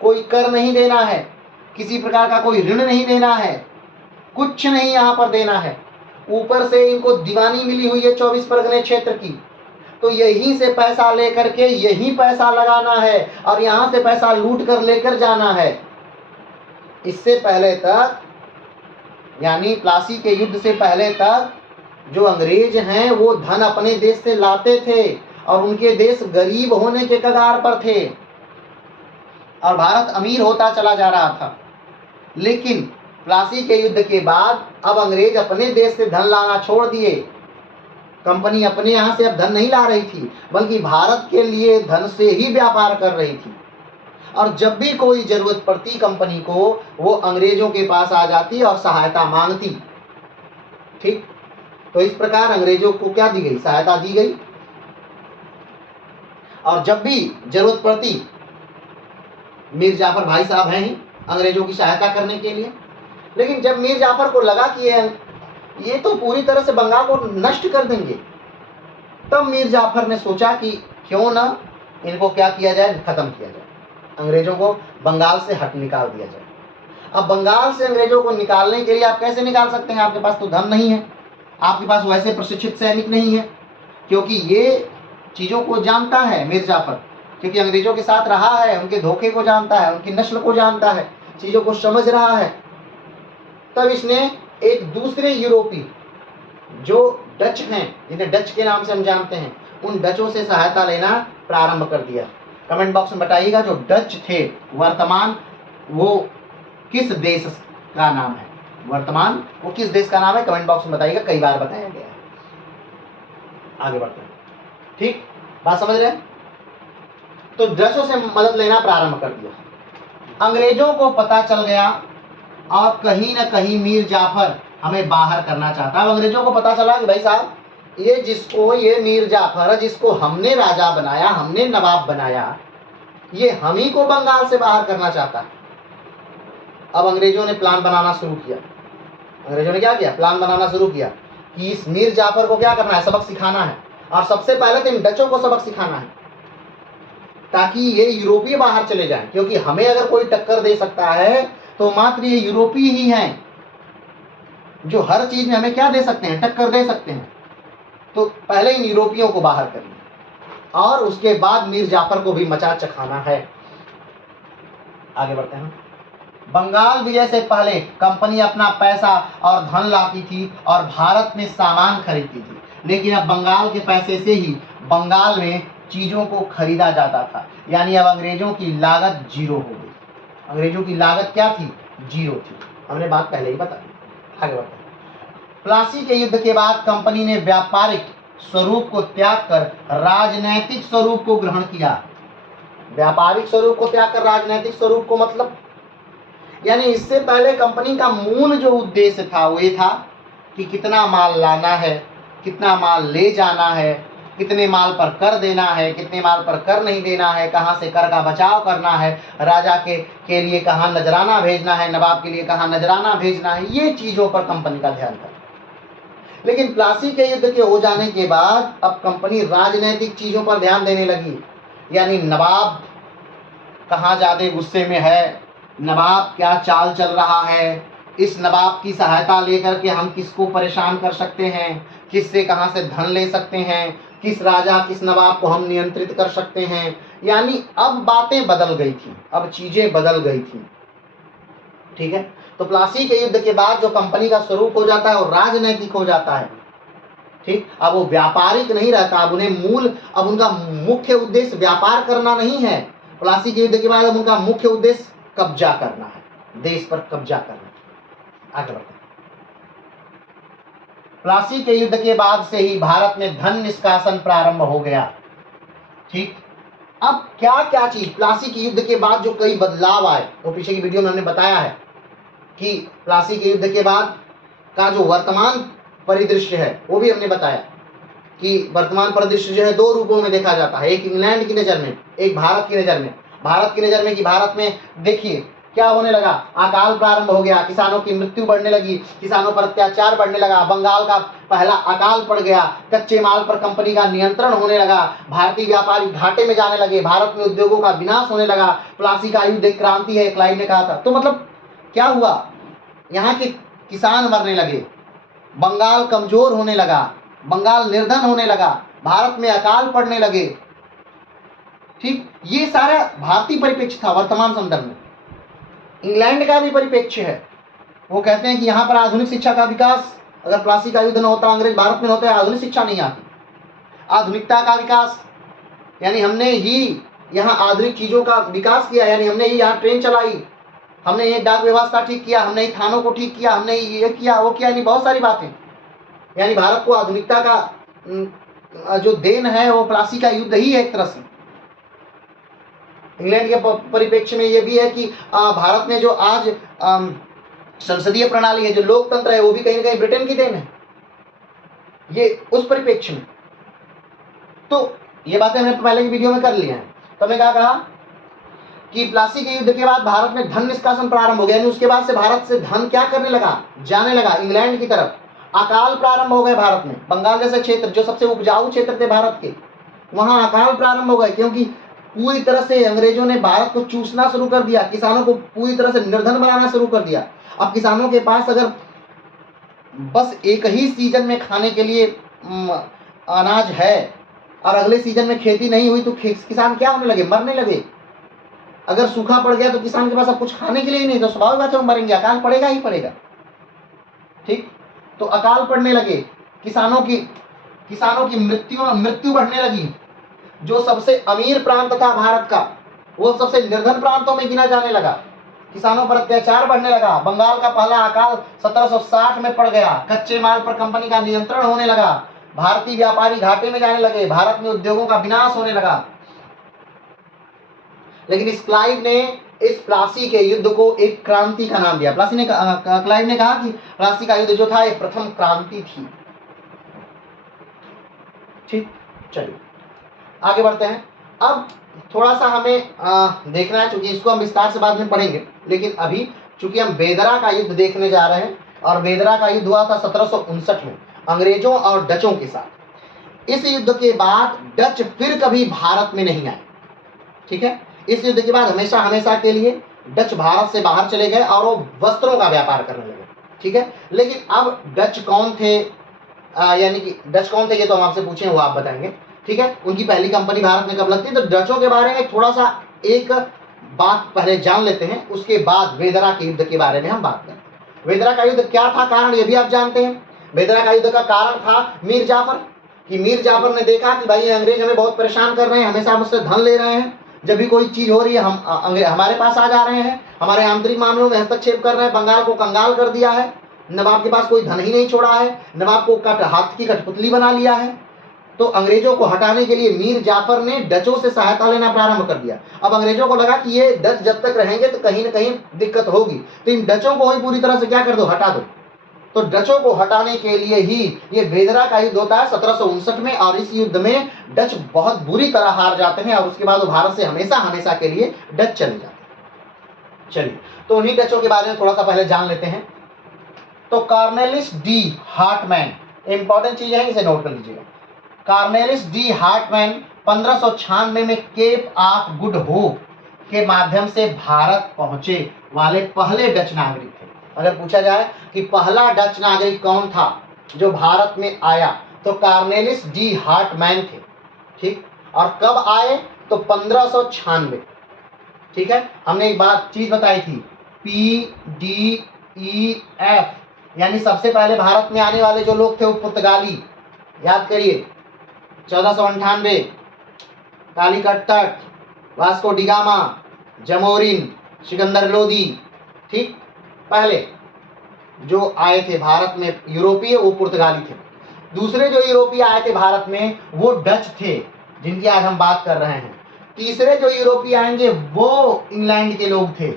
कोई कर नहीं देना है, किसी प्रकार का कोई ऋण नहीं देना है, कुछ नहीं यहाँ पर देना है। ऊपर से इनको दीवानी मिली हुई है 24 परगने क्षेत्र की, तो यहीं से पैसा लेकर के यहीं पैसा लगाना है, और यहाँ से पैसा लूट कर लेकर जाना है। इससे पहले तक, यानी प्लासी के युद्ध से पहले तक, जो अंग्रेज हैं वो धन अपने देश से लाते थे, और उनके देश गरीब होने के कगार पर थे, और भारत अमीर होता चला जा रहा था। लेकिन प्लासी के युद्ध के बाद अब अंग्रेज अपने देश से धन लाना छोड़ दिए। कंपनी अपने यहाँ से अब धन नहीं ला रही थी, बल्कि भारत के लिए धन से ही व्यापार कर रही थी, और जब भी कोई जरूरत पड़ती कंपनी को, वो अंग्रेजों के पास आ जाती और सहायता मांगती, ठीक। तो इस प्रकार अंग्रेजों को क्या दी गई, सहायता दी गई। और जब भी जरूरत पड़ती, मीर जाफर भाई साहब हैं ही अंग्रेजों की सहायता करने के लिए। लेकिन जब मीर जाफर को लगा कि ये तो पूरी तरह से बंगाल को नष्ट कर देंगे, तब मीर जाफर ने सोचा कि क्यों ना इनको क्या किया जाए, खत्म किया जाए, अंग्रेजों को बंगाल से निकाल दिया जाए। अब बंगाल से अंग्रेजों को निकालने के लिए आप कैसे निकाल सकते हैं, आपके पास तो धन नहीं है, आपके पास वैसे प्रशिक्षित सैनिक नहीं है, क्योंकि ये चीज़ों को जानता है मीर जाफर, क्योंकि अंग्रेजों के साथ रहा है, उनके धोखे को जानता है, उनकी नस्ल को जानता है, चीज़ों को समझ रहा है। तब इसने एक दूसरे यूरोपीय जो डच हैं, जिन्हें डच के नाम से हम जानते हैं, उन डचों से सहायता लेना प्रारंभ कर दिया। कमेंट बॉक्स में बताइएगा जो डच थे वर्तमान वो किस देश का नाम है, वर्तमान वो किस देश का नाम है, कमेंट बॉक्स में बताइएगा, कई बार बताया गया है। आगे बढ़ते हैं, ठीक, बात समझ रहे हैं। तो डचों से मदद लेना प्रारंभ कर दिया। अंग्रेजों को पता चल गया और कहीं ना कहीं मीर जाफर हमें बाहर करना चाहता। अब अंग्रेजों को पता चला कि भाई साहब ये मीर जाफर जिसको हमने राजा बनाया, हमने नवाब बनाया, ये हम ही को बंगाल से बाहर करना चाहता है। अब अंग्रेजों ने प्लान बनाना शुरू किया। अंग्रेजों ने क्या किया, प्लान बनाना शुरू किया कि इस मीर जाफर को क्या करना है, सबक सिखाना है। और सबसे पहले तो इन डचों को सबक सिखाना है ताकि ये यूरोपीय बाहर चले जाएं, क्योंकि हमें अगर कोई टक्कर दे सकता है तो मात्र ये यूरोपीय ही हैं जो हर चीज में हमें क्या दे सकते हैं, टक्कर दे सकते हैं। तो पहले इन यूरोपियों को बाहर करिए और उसके बाद मीर जाफर को भी मचा चखाना है। आगे बढ़ते हैं। बंगाल विजय से पहले कंपनी अपना पैसा और धन लाती थी और भारत में सामान खरीदती थी, लेकिन अब बंगाल के पैसे से ही बंगाल में चीजों को खरीदा जाता था। यानी अब अंग्रेजों की लागत जीरो हो गई। अंग्रेजों की लागत क्या थी, जीरो थी। हमने बात पहले ही बता दी। आगे बढ़ते हैं। प्लासी के युद्ध के बाद कंपनी ने व्यापारिक स्वरूप को त्याग कर राजनैतिक स्वरूप को ग्रहण किया। व्यापारिक स्वरूप को त्याग कर राजनैतिक स्वरूप को मतलब, यानी इससे पहले कंपनी का मूल जो उद्देश्य था वो ये था कि कितना माल लाना है, कितना माल ले जाना है, कितने माल पर कर देना है, कितने माल पर कर नहीं देना है, कहाँ से कर का बचाव करना है, राजा के लिए कहाँ नजराना भेजना है, नवाब के लिए कहाँ नजराना भेजना है, ये चीज़ों पर कंपनी का ध्यान था। लेकिन प्लासी के युद्ध के हो जाने के बाद अब कंपनी राजनीतिक चीज़ों पर ध्यान देने लगी। यानी नवाब कहाँ ज़्यादा गुस्से में है, नवाब क्या चाल चल रहा है, इस नवाब की सहायता लेकर के हम किसको परेशान कर सकते हैं, किससे कहाँ से धन ले सकते हैं, किस राजा किस नवाब को हम नियंत्रित कर सकते हैं। यानी अब बातें बदल गई थी, अब चीज़ें बदल गई थी। ठीक है, तो प्लासी के युद्ध के बाद जो कंपनी का स्वरूप हो जाता है वो राजनैतिक हो जाता है। ठीक, अब वो व्यापारिक नहीं रहता। अब उनका मुख्य उद्देश्य व्यापार करना नहीं है। प्लासी के युद्ध के बाद अब उनका मुख्य उद्देश्य कब्जा करना है, देश पर कब्जा करना। आगे बढ़ते हैं। प्लासी के युद्ध के बाद से ही भारत में धन निष्कासन प्रारंभ हो गया। ठीक, अब क्या क्या चीज प्लासी के युद्ध के बाद जो कई बदलाव आए वो पीछे की वीडियो में हमने बताया है कि प्लासी के युद्ध के बाद का जो वर्तमान परिदृश्य है वो भी हमने बताया कि वर्तमान परिदृश्य जो है दो रूपों में देखा जाता है, एक इंग्लैंड की नज़र में, एक भारत की नज़र में। भारत की नज़र में कि भारत में देखिए क्या होने लगा, अकाल प्रारंभ हो गया, किसानों की मृत्यु बढ़ने लगी, किसानों पर अत्याचार बढ़ने लगा, बंगाल का पहला अकाल पड़ गया, कच्चे माल पर कंपनी का नियंत्रण होने लगा, भारतीय व्यापारी घाटे में जाने लगे, भारत में उद्योगों का विनाश होने लगा। प्लासी का युद्ध एक क्रांति है, क्लाइव ने कहा था। तो मतलब क्या हुआ, यहाँ के किसान मरने लगे, बंगाल कमजोर होने लगा, बंगाल निर्धन होने लगा, भारत में अकाल पड़ने लगे। ठीक, ये सारा भारतीय परिप्रेक्ष्य था वर्तमान संदर्भ में। इंग्लैंड का भी परिप्रेक्ष्य है। वो कहते हैं कि यहाँ पर आधुनिक शिक्षा का विकास, अगर प्लासी का युद्ध न होता, अंग्रेज भारत में न होते, आधुनिक शिक्षा नहीं आती। आधुनिकता का विकास यानी हमने ही यहाँ आधुनिक चीज़ों का विकास किया, यानी हमने ही यहाँ ट्रेन चलाई, हमने ये डाक व्यवस्था ठीक किया, हमने ही थानों को ठीक किया, हमने ये किया वो किया, यानी बहुत सारी बातें। यानी भारत को आधुनिकता का जो देन है वो प्लासी का युद्ध ही है एक तरह से। इंग्लैंड के परिप्रेक्ष्य में ये भी है कि भारत में जो आज संसदीय प्रणाली है, जो लोकतंत्र है, वो भी कहीं ना कहीं ब्रिटेन की देन है। ये उस परिप्रेक्ष्य में तो ये बातें हमने पहले की वीडियो में कर ली हैं। तो हमने क्या कहा कि प्लासी के युद्ध के बाद भारत में धन निष्कासन प्रारंभ हो गया, यानी उसके बाद से भारत से धन क्या करने लगा, जाने लगा इंग्लैंड की तरफ। अकाल प्रारंभ हो गए भारत में, बंगाल जैसे क्षेत्र जो सबसे उपजाऊ क्षेत्र थे भारत के, वहां अकाल प्रारंभ हो गए, क्योंकि पूरी तरह से अंग्रेजों ने भारत को चूसना शुरू कर दिया, किसानों को पूरी तरह से निर्धन बनाना शुरू कर दिया। अब किसानों के पास अगर बस एक ही सीजन में खाने के लिए अनाज है और अगले सीजन में खेती नहीं हुई तो किसान क्या होने लगे, मरने लगे। अगर सूखा पड़ गया तो किसान के पास अब कुछ खाने के लिए ही नहीं, तो स्वाभाविक बात है वो मरेंगे, अकाल पड़ेगा ही पड़ेगा। ठीक, तो अकाल पड़ने लगे, किसानों की मृत्यु बढ़ने लगी। जो सबसे अमीर प्रांत था भारत का वो सबसे निर्धन प्रांतों में गिना जाने लगा, किसानों पर अत्याचार बढ़ने लगा। बंगाल का पहला अकाल 1760 में पड़ गया, कच्चे माल पर कंपनी का नियंत्रण होने लगा, भारतीय व्यापारी घाटे में जाने लगे, भारत में उद्योगों का विनाश होने लगा। लेकिन इस क्लाइव ने इस प्लासी के युद्ध को एक क्रांति का नाम दिया। क्लाइव ने कहा कि प्लासी का युद्ध जो था एक प्रथम क्रांति थी। ठीक, चलिए आगे बढ़ते हैं। अब थोड़ा सा हमें देखना है, चूंकि इसको हम विस्तार से बाद में पढ़ेंगे, लेकिन अभी चूंकि हम बेदरा का युद्ध देखने जा रहे हैं, और बेदरा का युद्ध हुआ था 1759 में अंग्रेजों और डचों के साथ। इस युद्ध के बाद डच फिर कभी भारत में नहीं आए। ठीक है, इस युद्ध के बाद हमेशा हमेशा के लिए डच भारत से बाहर चले गए और वो वस्त्रों का व्यापार करने लगे। ठीक है, लेकिन अब डच कौन थे, यानी कि डच कौन थे ये तो हम आपसे पूछें, वो आप बताएंगे। ठीक है, उनकी पहली कंपनी भारत में कब लगती है, तो डचों के बारे में थोड़ा सा एक बात पहले जान लेते हैं, उसके बाद बेदरा के युद्ध के बारे में हम बात करें। बेदरा का युद्ध क्या था, कारण ये भी आप जानते हैं। बेदरा का युद्ध का कारण था मीर जाफर, कि मीर जाफर ने देखा कि भाई अंग्रेज हमें बहुत परेशान कर रहे हैं, हमेशा मुझसे धन ले रहे हैं, जब भी कोई चीज हो रही है हमारे पास आ जा रहे हैं, हमारे आंतरिक मामलों में हस्तक्षेप कर रहे हैं, बंगाल को कंगाल कर दिया है, नवाब के पास कोई धन ही नहीं छोड़ा है, नवाब को हाथ की कठपुतली बना लिया है। तो अंग्रेजों को हटाने के लिए मीर जाफर ने डचों से सहायता लेना प्रारंभ कर दिया। अब अंग्रेजों को लगा कि ये डच जब तक रहेंगे तो कहीं ना कहीं दिक्कत होगी, तो इन डचों को ही पूरी तरह से क्या कर दो, हटा दो। तो डचों को हटाने के लिए ही ये बेदरा का युद्ध होता है 1759 में, और इस युद्ध में डच बहुत बुरी तरह हार जाते हैं, और उसके बाद वो भारत से हमेशा हमेशा के लिए डच चले जाते हैं। चलिए, तो उन्हीं डचों के बारे में थोड़ा सा पहले जान लेते हैं। तो कॉर्नेलिस डी हार्टमैन, इंपॉर्टेंट चीज है, इसे नोट कर लीजिएगा। कॉर्नेलिस डी हार्टमैन 1596 में केप ऑफ गुड होप के माध्यम से भारत पहुंचे वाले पहले डच नागरिक थे। अगर पूछा जाए कि पहला डच नागरिक कौन था जो भारत में आया, तो कॉर्नेलिस डी हार्टमैन थे। ठीक, और कब आए, तो 1596। ठीक है, हमने एक बात चीज बताई थी, PDEF, यानी सबसे पहले भारत में आने वाले जो लोग थे वो पुर्तगाली, याद करिए, 1498 कालीकट तट, वास्को डिगामा, जमोरिन, सिकंदर लोदी। ठीक, पहले जो आए थे भारत में यूरोपीय वो पुर्तगाली थे। दूसरे जो यूरोपीय आए थे भारत में वो डच थे, जिनकी आज हम बात कर रहे हैं। तीसरे जो यूरोपीय आएंगे वो इंग्लैंड के लोग थे,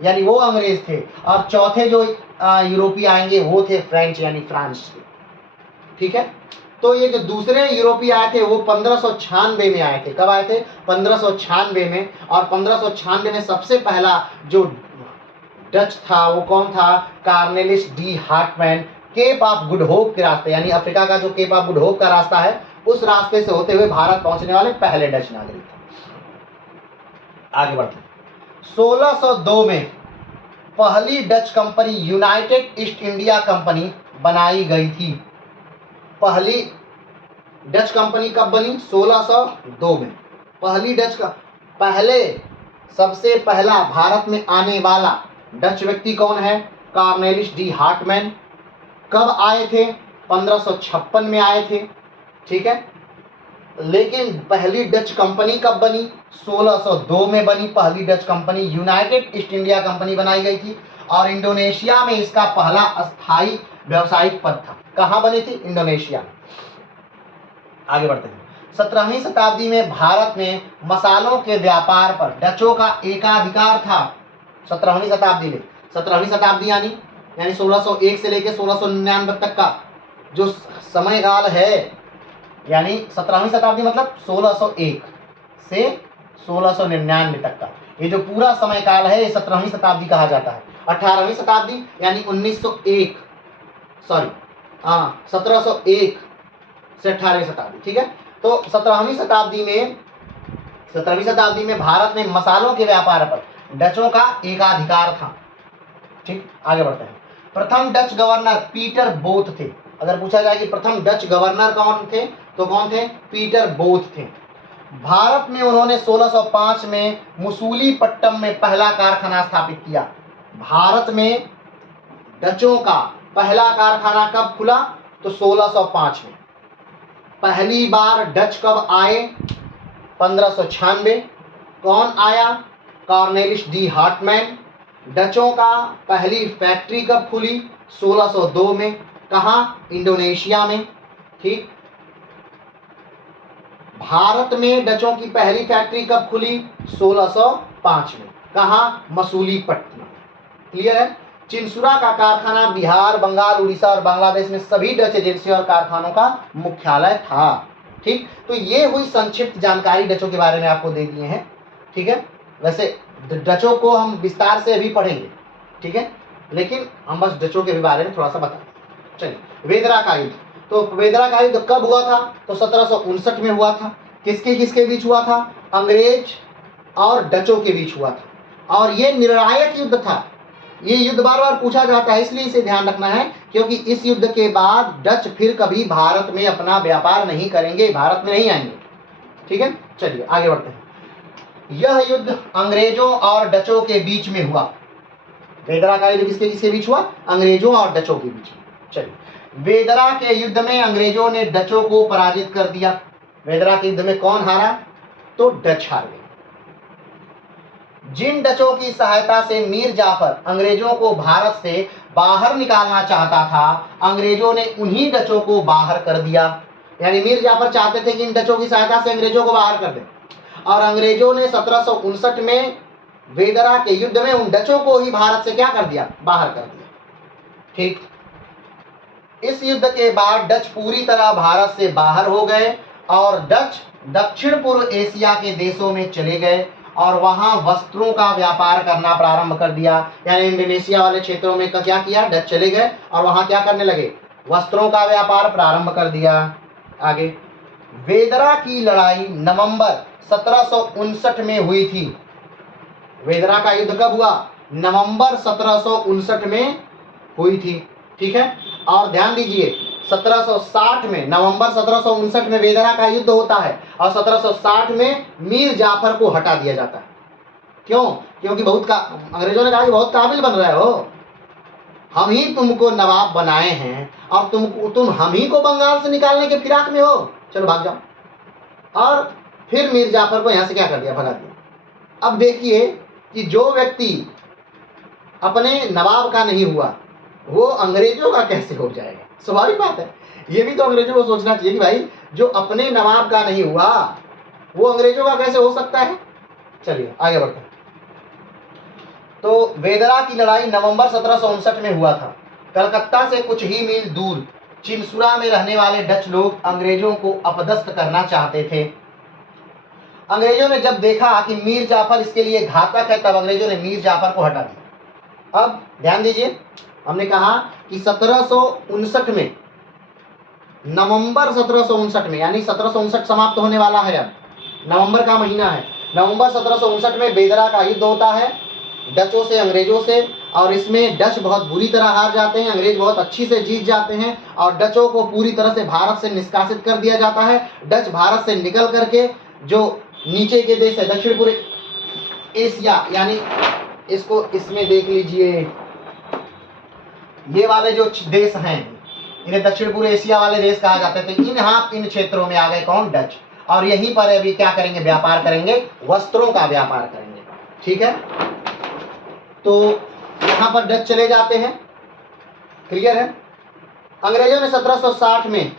यानी वो अंग्रेज थे। और चौथे जो यूरोपीय आएंगे वो थे फ्रेंच, यानी फ्रांस के। ठीक है, तो ये जो दूसरे यूरोपीय आए थे वो 1596 में आए थे। कब आए थे, 1596 में। और 1596 में सबसे पहला जो डच था वो कौन था, Cornelis de Houtman, Cape of Good Hope के रास्ते, यानी अफ्रीका का जो केप ऑफ गुड होप का रास्ता है उस रास्ते से होते हुए भारत पहुंचने वाले पहले डच नागरिक थे। आगे बढ़ते 1602 में पहली Dutch company United east India company बनाई गई थी। पहली डच कंपनी कब बनी, 1602 में। पहली डच का पहले सबसे पहला भारत में आने वाला डच व्यक्ति कौन है, कॉर्नेलिस डी हार्टमैन। कब आए थे, 1556 में आए थे। ठीक है, लेकिन पहली डच कंपनी कब बनी, 1602 में बनी पहली Dutch company, United east India company बनाई गई थी। और इंडोनेशिया में इसका पहला अस्थायी व्यावसायिक पद था। कहाँ बनी थी, इंडोनेशिया में। आगे बढ़ते हैं, 17वीं शताब्दी में भारत में मसालों के व्यापार पर डचों का एकाधिकार था। 17वीं शताब्दी में, 17वीं शताब्दी यानी 1601 से लेकर 1699 तक का जो समयकाल है, यानी 17वीं शताब्दी मतलब 1601 से 1699 तक का, ये जो पूरा समयकाल है ये 17वीं शताब्दी कहा जाता है। 18वीं शताब्दी यानी 1901 सॉरी 1701 से 18वीं शताब्दी, ठीक है। तो 17वीं शताब्दी में भारत में मसालों के व्यापार पर डचों का एकाधिकार था। ठीक, आगे बढ़ते हैं। प्रथम डच गवर्नर पीटर बोथ थे। अगर पूछा जाए कि प्रथम डच गवर्नर कौन थे, तो कौन थे? पीटर बोथ थे। भारत में उन्होंने 1605 में मुसूलीपट्टम में पहला कारखाना स्थापित किया। भारत में डचों का पहला कारखाना कब खुला? तो 1605 में। पहली बार डच कब आए? 1596। कौन आया? Cornelis de Hartmann. डचों का पहली फैक्ट्री कब खुली? 1602 में। कहाँ? इंडोनेशिया में। ठीक। भारत में डचों की पहली फैक्ट्री कब खुली? 1605 में। कहाँ? मसूलीपट्टनम। क्लियर है? चिनसुरा का कारखाना बिहार, बंगाल, उड़ीसा और बांग्लादेश में सभी डच एजेंसी और कारखानों का मुख्यालय था। ठीक, तो ये हुई संक्षिप्त जानकारी डचों के बारे में आपको दे दिए हैं। ठीक है, वैसे डचों को हम विस्तार से अभी पढ़ेंगे, ठीक है, लेकिन हम बस डचों के बारे में थोड़ा सा बता। चलिए, वेदरा का युद्ध। तो वेदरा का युद्ध कब हुआ था? तो 1759 में हुआ था। किसके किसके बीच हुआ था? अंग्रेज और डचों के बीच हुआ था, और ये निर्णायक युद्ध था। ये युद्ध बार बार पूछा जाता है, इसलिए इसे ध्यान रखना है, क्योंकि इस युद्ध के बाद डच फिर कभी भारत में अपना व्यापार नहीं करेंगे, भारत में नहीं आएंगे। ठीक है, चलिए आगे बढ़ते हैं। यह युद्ध अंग्रेजों और डचों के बीच में हुआ। वेदरा का युद्ध किसके किसके बीच हुआ? अंग्रेजों और डचों के बीच में। चलिए, वेदरा के युद्ध में अंग्रेजों ने डचों को पराजित कर दिया। वेदरा के युद्ध में कौन हारा? तो डच हार गए। जिन डचों की सहायता से मीर जाफर अंग्रेजों को भारत से बाहर निकालना चाहता था, अंग्रेजों ने उन्हीं डचों को बाहर कर दिया। यानी मीर जाफर चाहते थे कि इन डचों की सहायता से अंग्रेजों को बाहर कर दें, और अंग्रेजों ने 1759 में वेदरा के युद्ध में उन डचों को ही भारत से क्या कर दिया? बाहर कर दिया। ठीक, इस युद्ध के बाद डच पूरी तरह भारत से बाहर हो गए और डच दक्षिण पूर्व एशिया के देशों में चले गए और वहां वस्त्रों का व्यापार करना प्रारंभ कर दिया। यानी इंडोनेशिया वाले क्षेत्रों में क्या किया? डच चले गए और वहां क्या करने लगे? वस्त्रों का व्यापार प्रारंभ कर दिया। आगे, वेदरा की लड़ाई नवंबर 1759 में हुई थी। वेदरा का युद्ध कब हुआ? नवंबर 1759 में हुई थी। ठीक है, और ध्यान दीजिए 1760 में, नवंबर 1759 में वेदरा का युद्ध होता है और 1760 में मीर जाफर को हटा दिया जाता है। क्यों? क्योंकि अंग्रेजों ने कहा कि बहुत काबिल बन रहे हो, हम ही तुमको नवाब बनाए हैं और तुम हम ही को बंगाल से निकालने के फिराक में हो, चलो भाग जाओ। और फिर मीर जाफर को यहां से क्या कर दिया? भगा दिया। अब देखिए कि जो व्यक्ति अपने नवाब का नहीं हुआ वो अंग्रेजों का कैसे हो जाएगा? स्वाभाविक बात है, ये भी तो अंग्रेजों को सोचना चाहिए कि भाई जो अपने नवाब का नहीं हुआ वो अंग्रेजों का कैसे हो सकता है। चलिए आगे बढ़ते हैं। तो वेदरा की लड़ाई नवंबर 1759 में हुआ था। कलकत्ता से कुछ ही मील दूर चिनसुरा में रहने वाले डच लोग अंग्रेजों को अपदस्थ करना चाहते थे। अंग्रेजों ने जब देखा कि मीर जाफर इसके लिए घातक है, तब अंग्रेजों ने मीर जाफर को हटा दिया। अब ध्यान दीजिए, हमने कहा कि 1759 में, नवंबर 1759 में, यानी 1759 समाप्त होने वाला है, अब नवंबर का महीना है, नवंबर 1759 में वेदरा का युद्ध होता है डचों से, अंग्रेजों से, और इसमें डच बहुत बुरी तरह हार जाते हैं, अंग्रेज बहुत अच्छी से जीत जाते हैं और डचों को पूरी तरह से भारत से निष्कासित कर दिया जाता है। डच भारत से निकल करके जो नीचे के देश है दक्षिण पूर्व एशिया, यानी इसको इसमें देख लीजिए, ये वाले जो देश हैं इन्हें दक्षिण पूर्व एशिया वाले देश कहा जाते थे। इन क्षेत्रों में आ गए कौन? डच, और यहीं पर अभी क्या करेंगे? व्यापार करेंगे, वस्त्रों का व्यापार करेंगे। ठीक है, तो यहां पर डच चले जाते हैं। क्लियर है? अंग्रेजों ने 1760 में,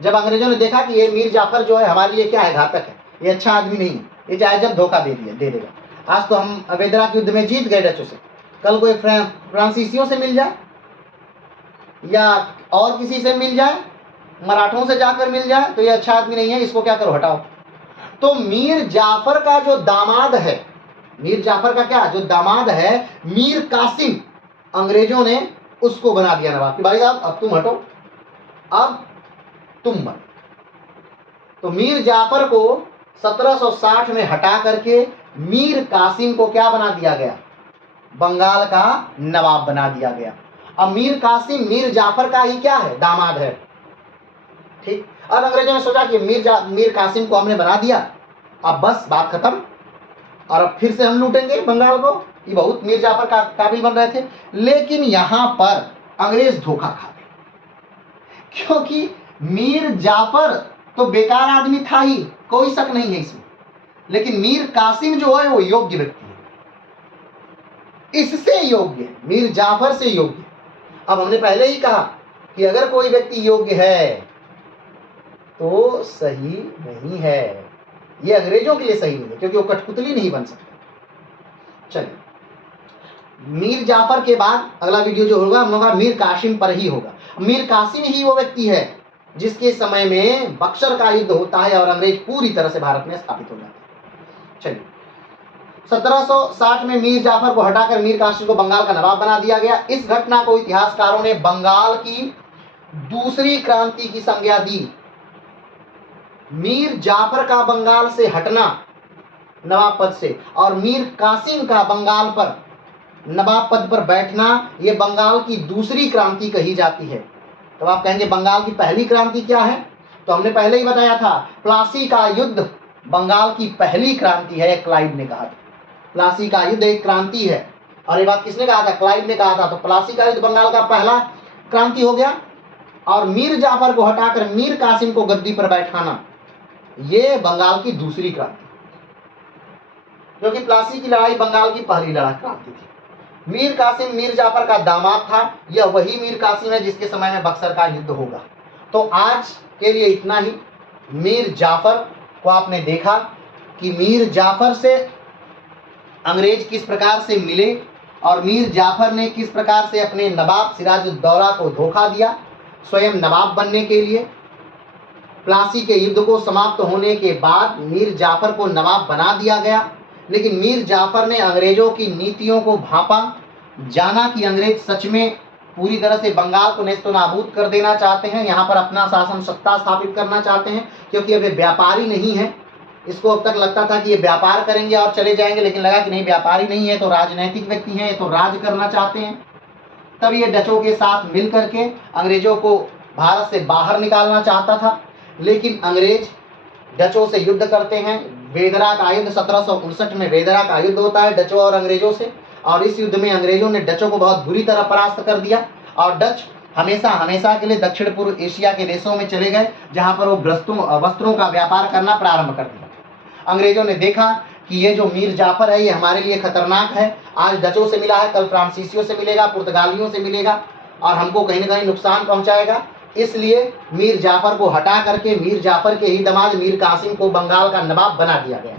जब अंग्रेजों ने देखा कि ये मीर जाफर जो है हमारे लिए क्या है? घातक है, ये अच्छा आदमी नहीं, ये चाहे जब धोखा दे देगा। आज तो हम वेदरा के युद्ध में जीत गए डचों से, कल कोई फ्रांसीसियों से मिल जाए या और किसी से मिल जाए मराठों से जाकर मिल जाए तो ये अच्छा आदमी नहीं है, इसको क्या करो, हटाओ। तो मीर जाफर का जो दामाद है, मीर जाफर का क्या जो दामाद है, मीर कासिम, अंग्रेजों ने उसको बना दिया नवाब कि भाई साहब अब तुम हटो, अब तुम बनो। तो मीर जाफर को 1760 में हटा करके मीर कासिम को क्या बना दिया गया, बंगाल का नवाब बना दिया गया। अब मीर कासिम मीर जाफर का ही क्या है, दामाद है। ठीक, अब अंग्रेजों ने सोचा कि मीर कासिम को हमने बना दिया, अब बस बात खत्म, और अब फिर से हम लूटेंगे बंगाल को। ये बहुत मीर जाफर का काबिल बन रहे थे। लेकिन यहां पर अंग्रेज धोखा खा गए, क्योंकि मीर जाफर तो बेकार आदमी था ही, कोई शक नहीं है इसमें, लेकिन मीर कासिम जो है वो योग्य व्यक्ति है, इससे योग्य, मीर जाफर से योग्य। अब हमने पहले ही कहा कि अगर कोई व्यक्ति योग्य है तो सही नहीं है, ये अंग्रेजों के लिए सही नहीं है, क्योंकि वो कठपुतली नहीं बन सकते। चलिए, मीर जाफर के बाद अगला वीडियो जो होगा हम लोग का मीर कासिम पर ही होगा। मीर कासिम ही वो व्यक्ति है जिसके समय में बक्सर का युद्ध होता है और अंग्रेज पूरी तरह से भारत में स्थापित हो जाते हैं। चलिए, 1760 में मीर जाफर को हटाकर मीर कासिम को बंगाल का नवाब बना दिया गया। इस घटना को इतिहासकारों ने बंगाल की दूसरी क्रांति की संज्ञा दी। मीर जाफर का बंगाल से हटना नवाब पद से और मीर कासिम का बंगाल पर नवाब पद पर बैठना, यह बंगाल की दूसरी क्रांति कही जाती है। तो आप कहेंगे बंगाल की पहली क्रांति क्या है, तो हमने पहले ही बताया था, प्लासी का युद्ध बंगाल की पहली क्रांति है, क्लाइव ने कहा था। प्लासी का युद्ध एक क्रांति है, और ये बात किसने कहा था, क्लाइव ने कहा था। तो प्लासी का युद्ध बंगाल का पहला क्रांति हो गया, और मीर जाफर को हटाकर मीर कासिम को गद्दी पर बैठाना, ये बंगाल की दूसरी क्रांति, क्योंकि प्लासी की लड़ाई बंगाल की पहली लड़ाई क्रांति थी। मीर कासिम मीर जाफर का दामाद था, यह वही मीर कासिम है जिसके समय में बक्सर का युद्ध होगा। तो आज के लिए इतना ही। मीर जाफर को आपने देखा कि मीर जाफर से अंग्रेज किस प्रकार से मिले, और मीर जाफर ने किस प्रकार से अपने नवाब सिराजुद्दौला को धोखा दिया स्वयं नवाब बनने के लिए। प्लासी के युद्ध को समाप्त होने के बाद मीर जाफर को नवाब बना दिया गया, लेकिन मीर जाफर ने अंग्रेजों की नीतियों को भांपा, जाना कि अंग्रेज सच में पूरी तरह से बंगाल को नेस्तो नाबूद कर देना चाहते हैं, यहाँ पर अपना शासन सत्ता स्थापित करना चाहते हैं, क्योंकि अब ये व्यापारी नहीं है। इसको अब तक लगता था कि ये व्यापार करेंगे और चले जाएंगे, लेकिन लगा कि नहीं, व्यापारी नहीं है तो राजनैतिक व्यक्ति हैं, तो राज करना चाहते हैं। तब ये डचों के साथ मिल करके अंग्रेजों को भारत से बाहर निकालना चाहता था, लेकिन अंग्रेज डचों से युद्ध करते हैं। वेदरा का युद्ध 1759 में वेदरा का युद्ध होता है डचों और अंग्रेजों से, और इस युद्ध में अंग्रेजों ने डचों को बहुत बुरी तरह परास्त कर दिया, और डच हमेशा के लिए दक्षिण पूर्व एशिया के देशों में चले गए, जहां पर वो वस्त्रों का व्यापार करना प्रारंभ कर दिया। अंग्रेजों ने देखा कि ये जो मीर जाफर है ये हमारे लिए खतरनाक है, आज डचों से मिला है, कल फ्रांसीसियों से मिलेगा, पुर्तगालियों से मिलेगा, और हमको कहीं ना कहीं नुकसान पहुंचाएगा। इसलिए मीर जाफर को हटा करके मीर जाफर के ही दामाद मीर कासिम को बंगाल का नवाब बना दिया गया।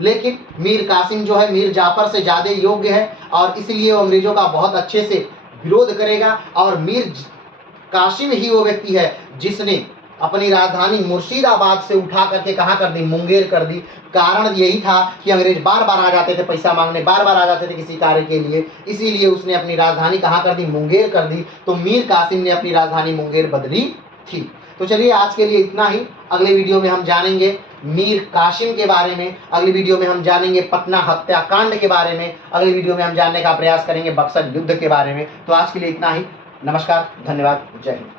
लेकिन मीर कासिम जो है मीर जाफर से ज़्यादा योग्य है, और इसलिए वो अंग्रेजों का बहुत अच्छे से विरोध करेगा। और मीर कासिम ही वो व्यक्ति है जिसने अपनी राजधानी मुर्शिदाबाद से उठा करके कहाँ कर दी, मुंगेर कर दी। कारण यही था कि अंग्रेज बार बार आ जाते थे पैसा मांगने, बार बार आ जाते थे किसी कार्य के लिए, इसीलिए उसने अपनी राजधानी कहाँ कर दी, मुंगेर कर दी। तो मीर कासिम ने अपनी राजधानी मुंगेर बदली थी। तो चलिए आज के लिए इतना ही। अगले वीडियो में हम जानेंगे मीर कासिम के बारे में, अगली वीडियो में हम जानेंगे पटना हत्याकांड के बारे में, अगली वीडियो में हम जानने का प्रयास करेंगे बक्सर युद्ध के बारे में। तो आज के लिए इतना ही। नमस्कार, धन्यवाद, जय हिंद।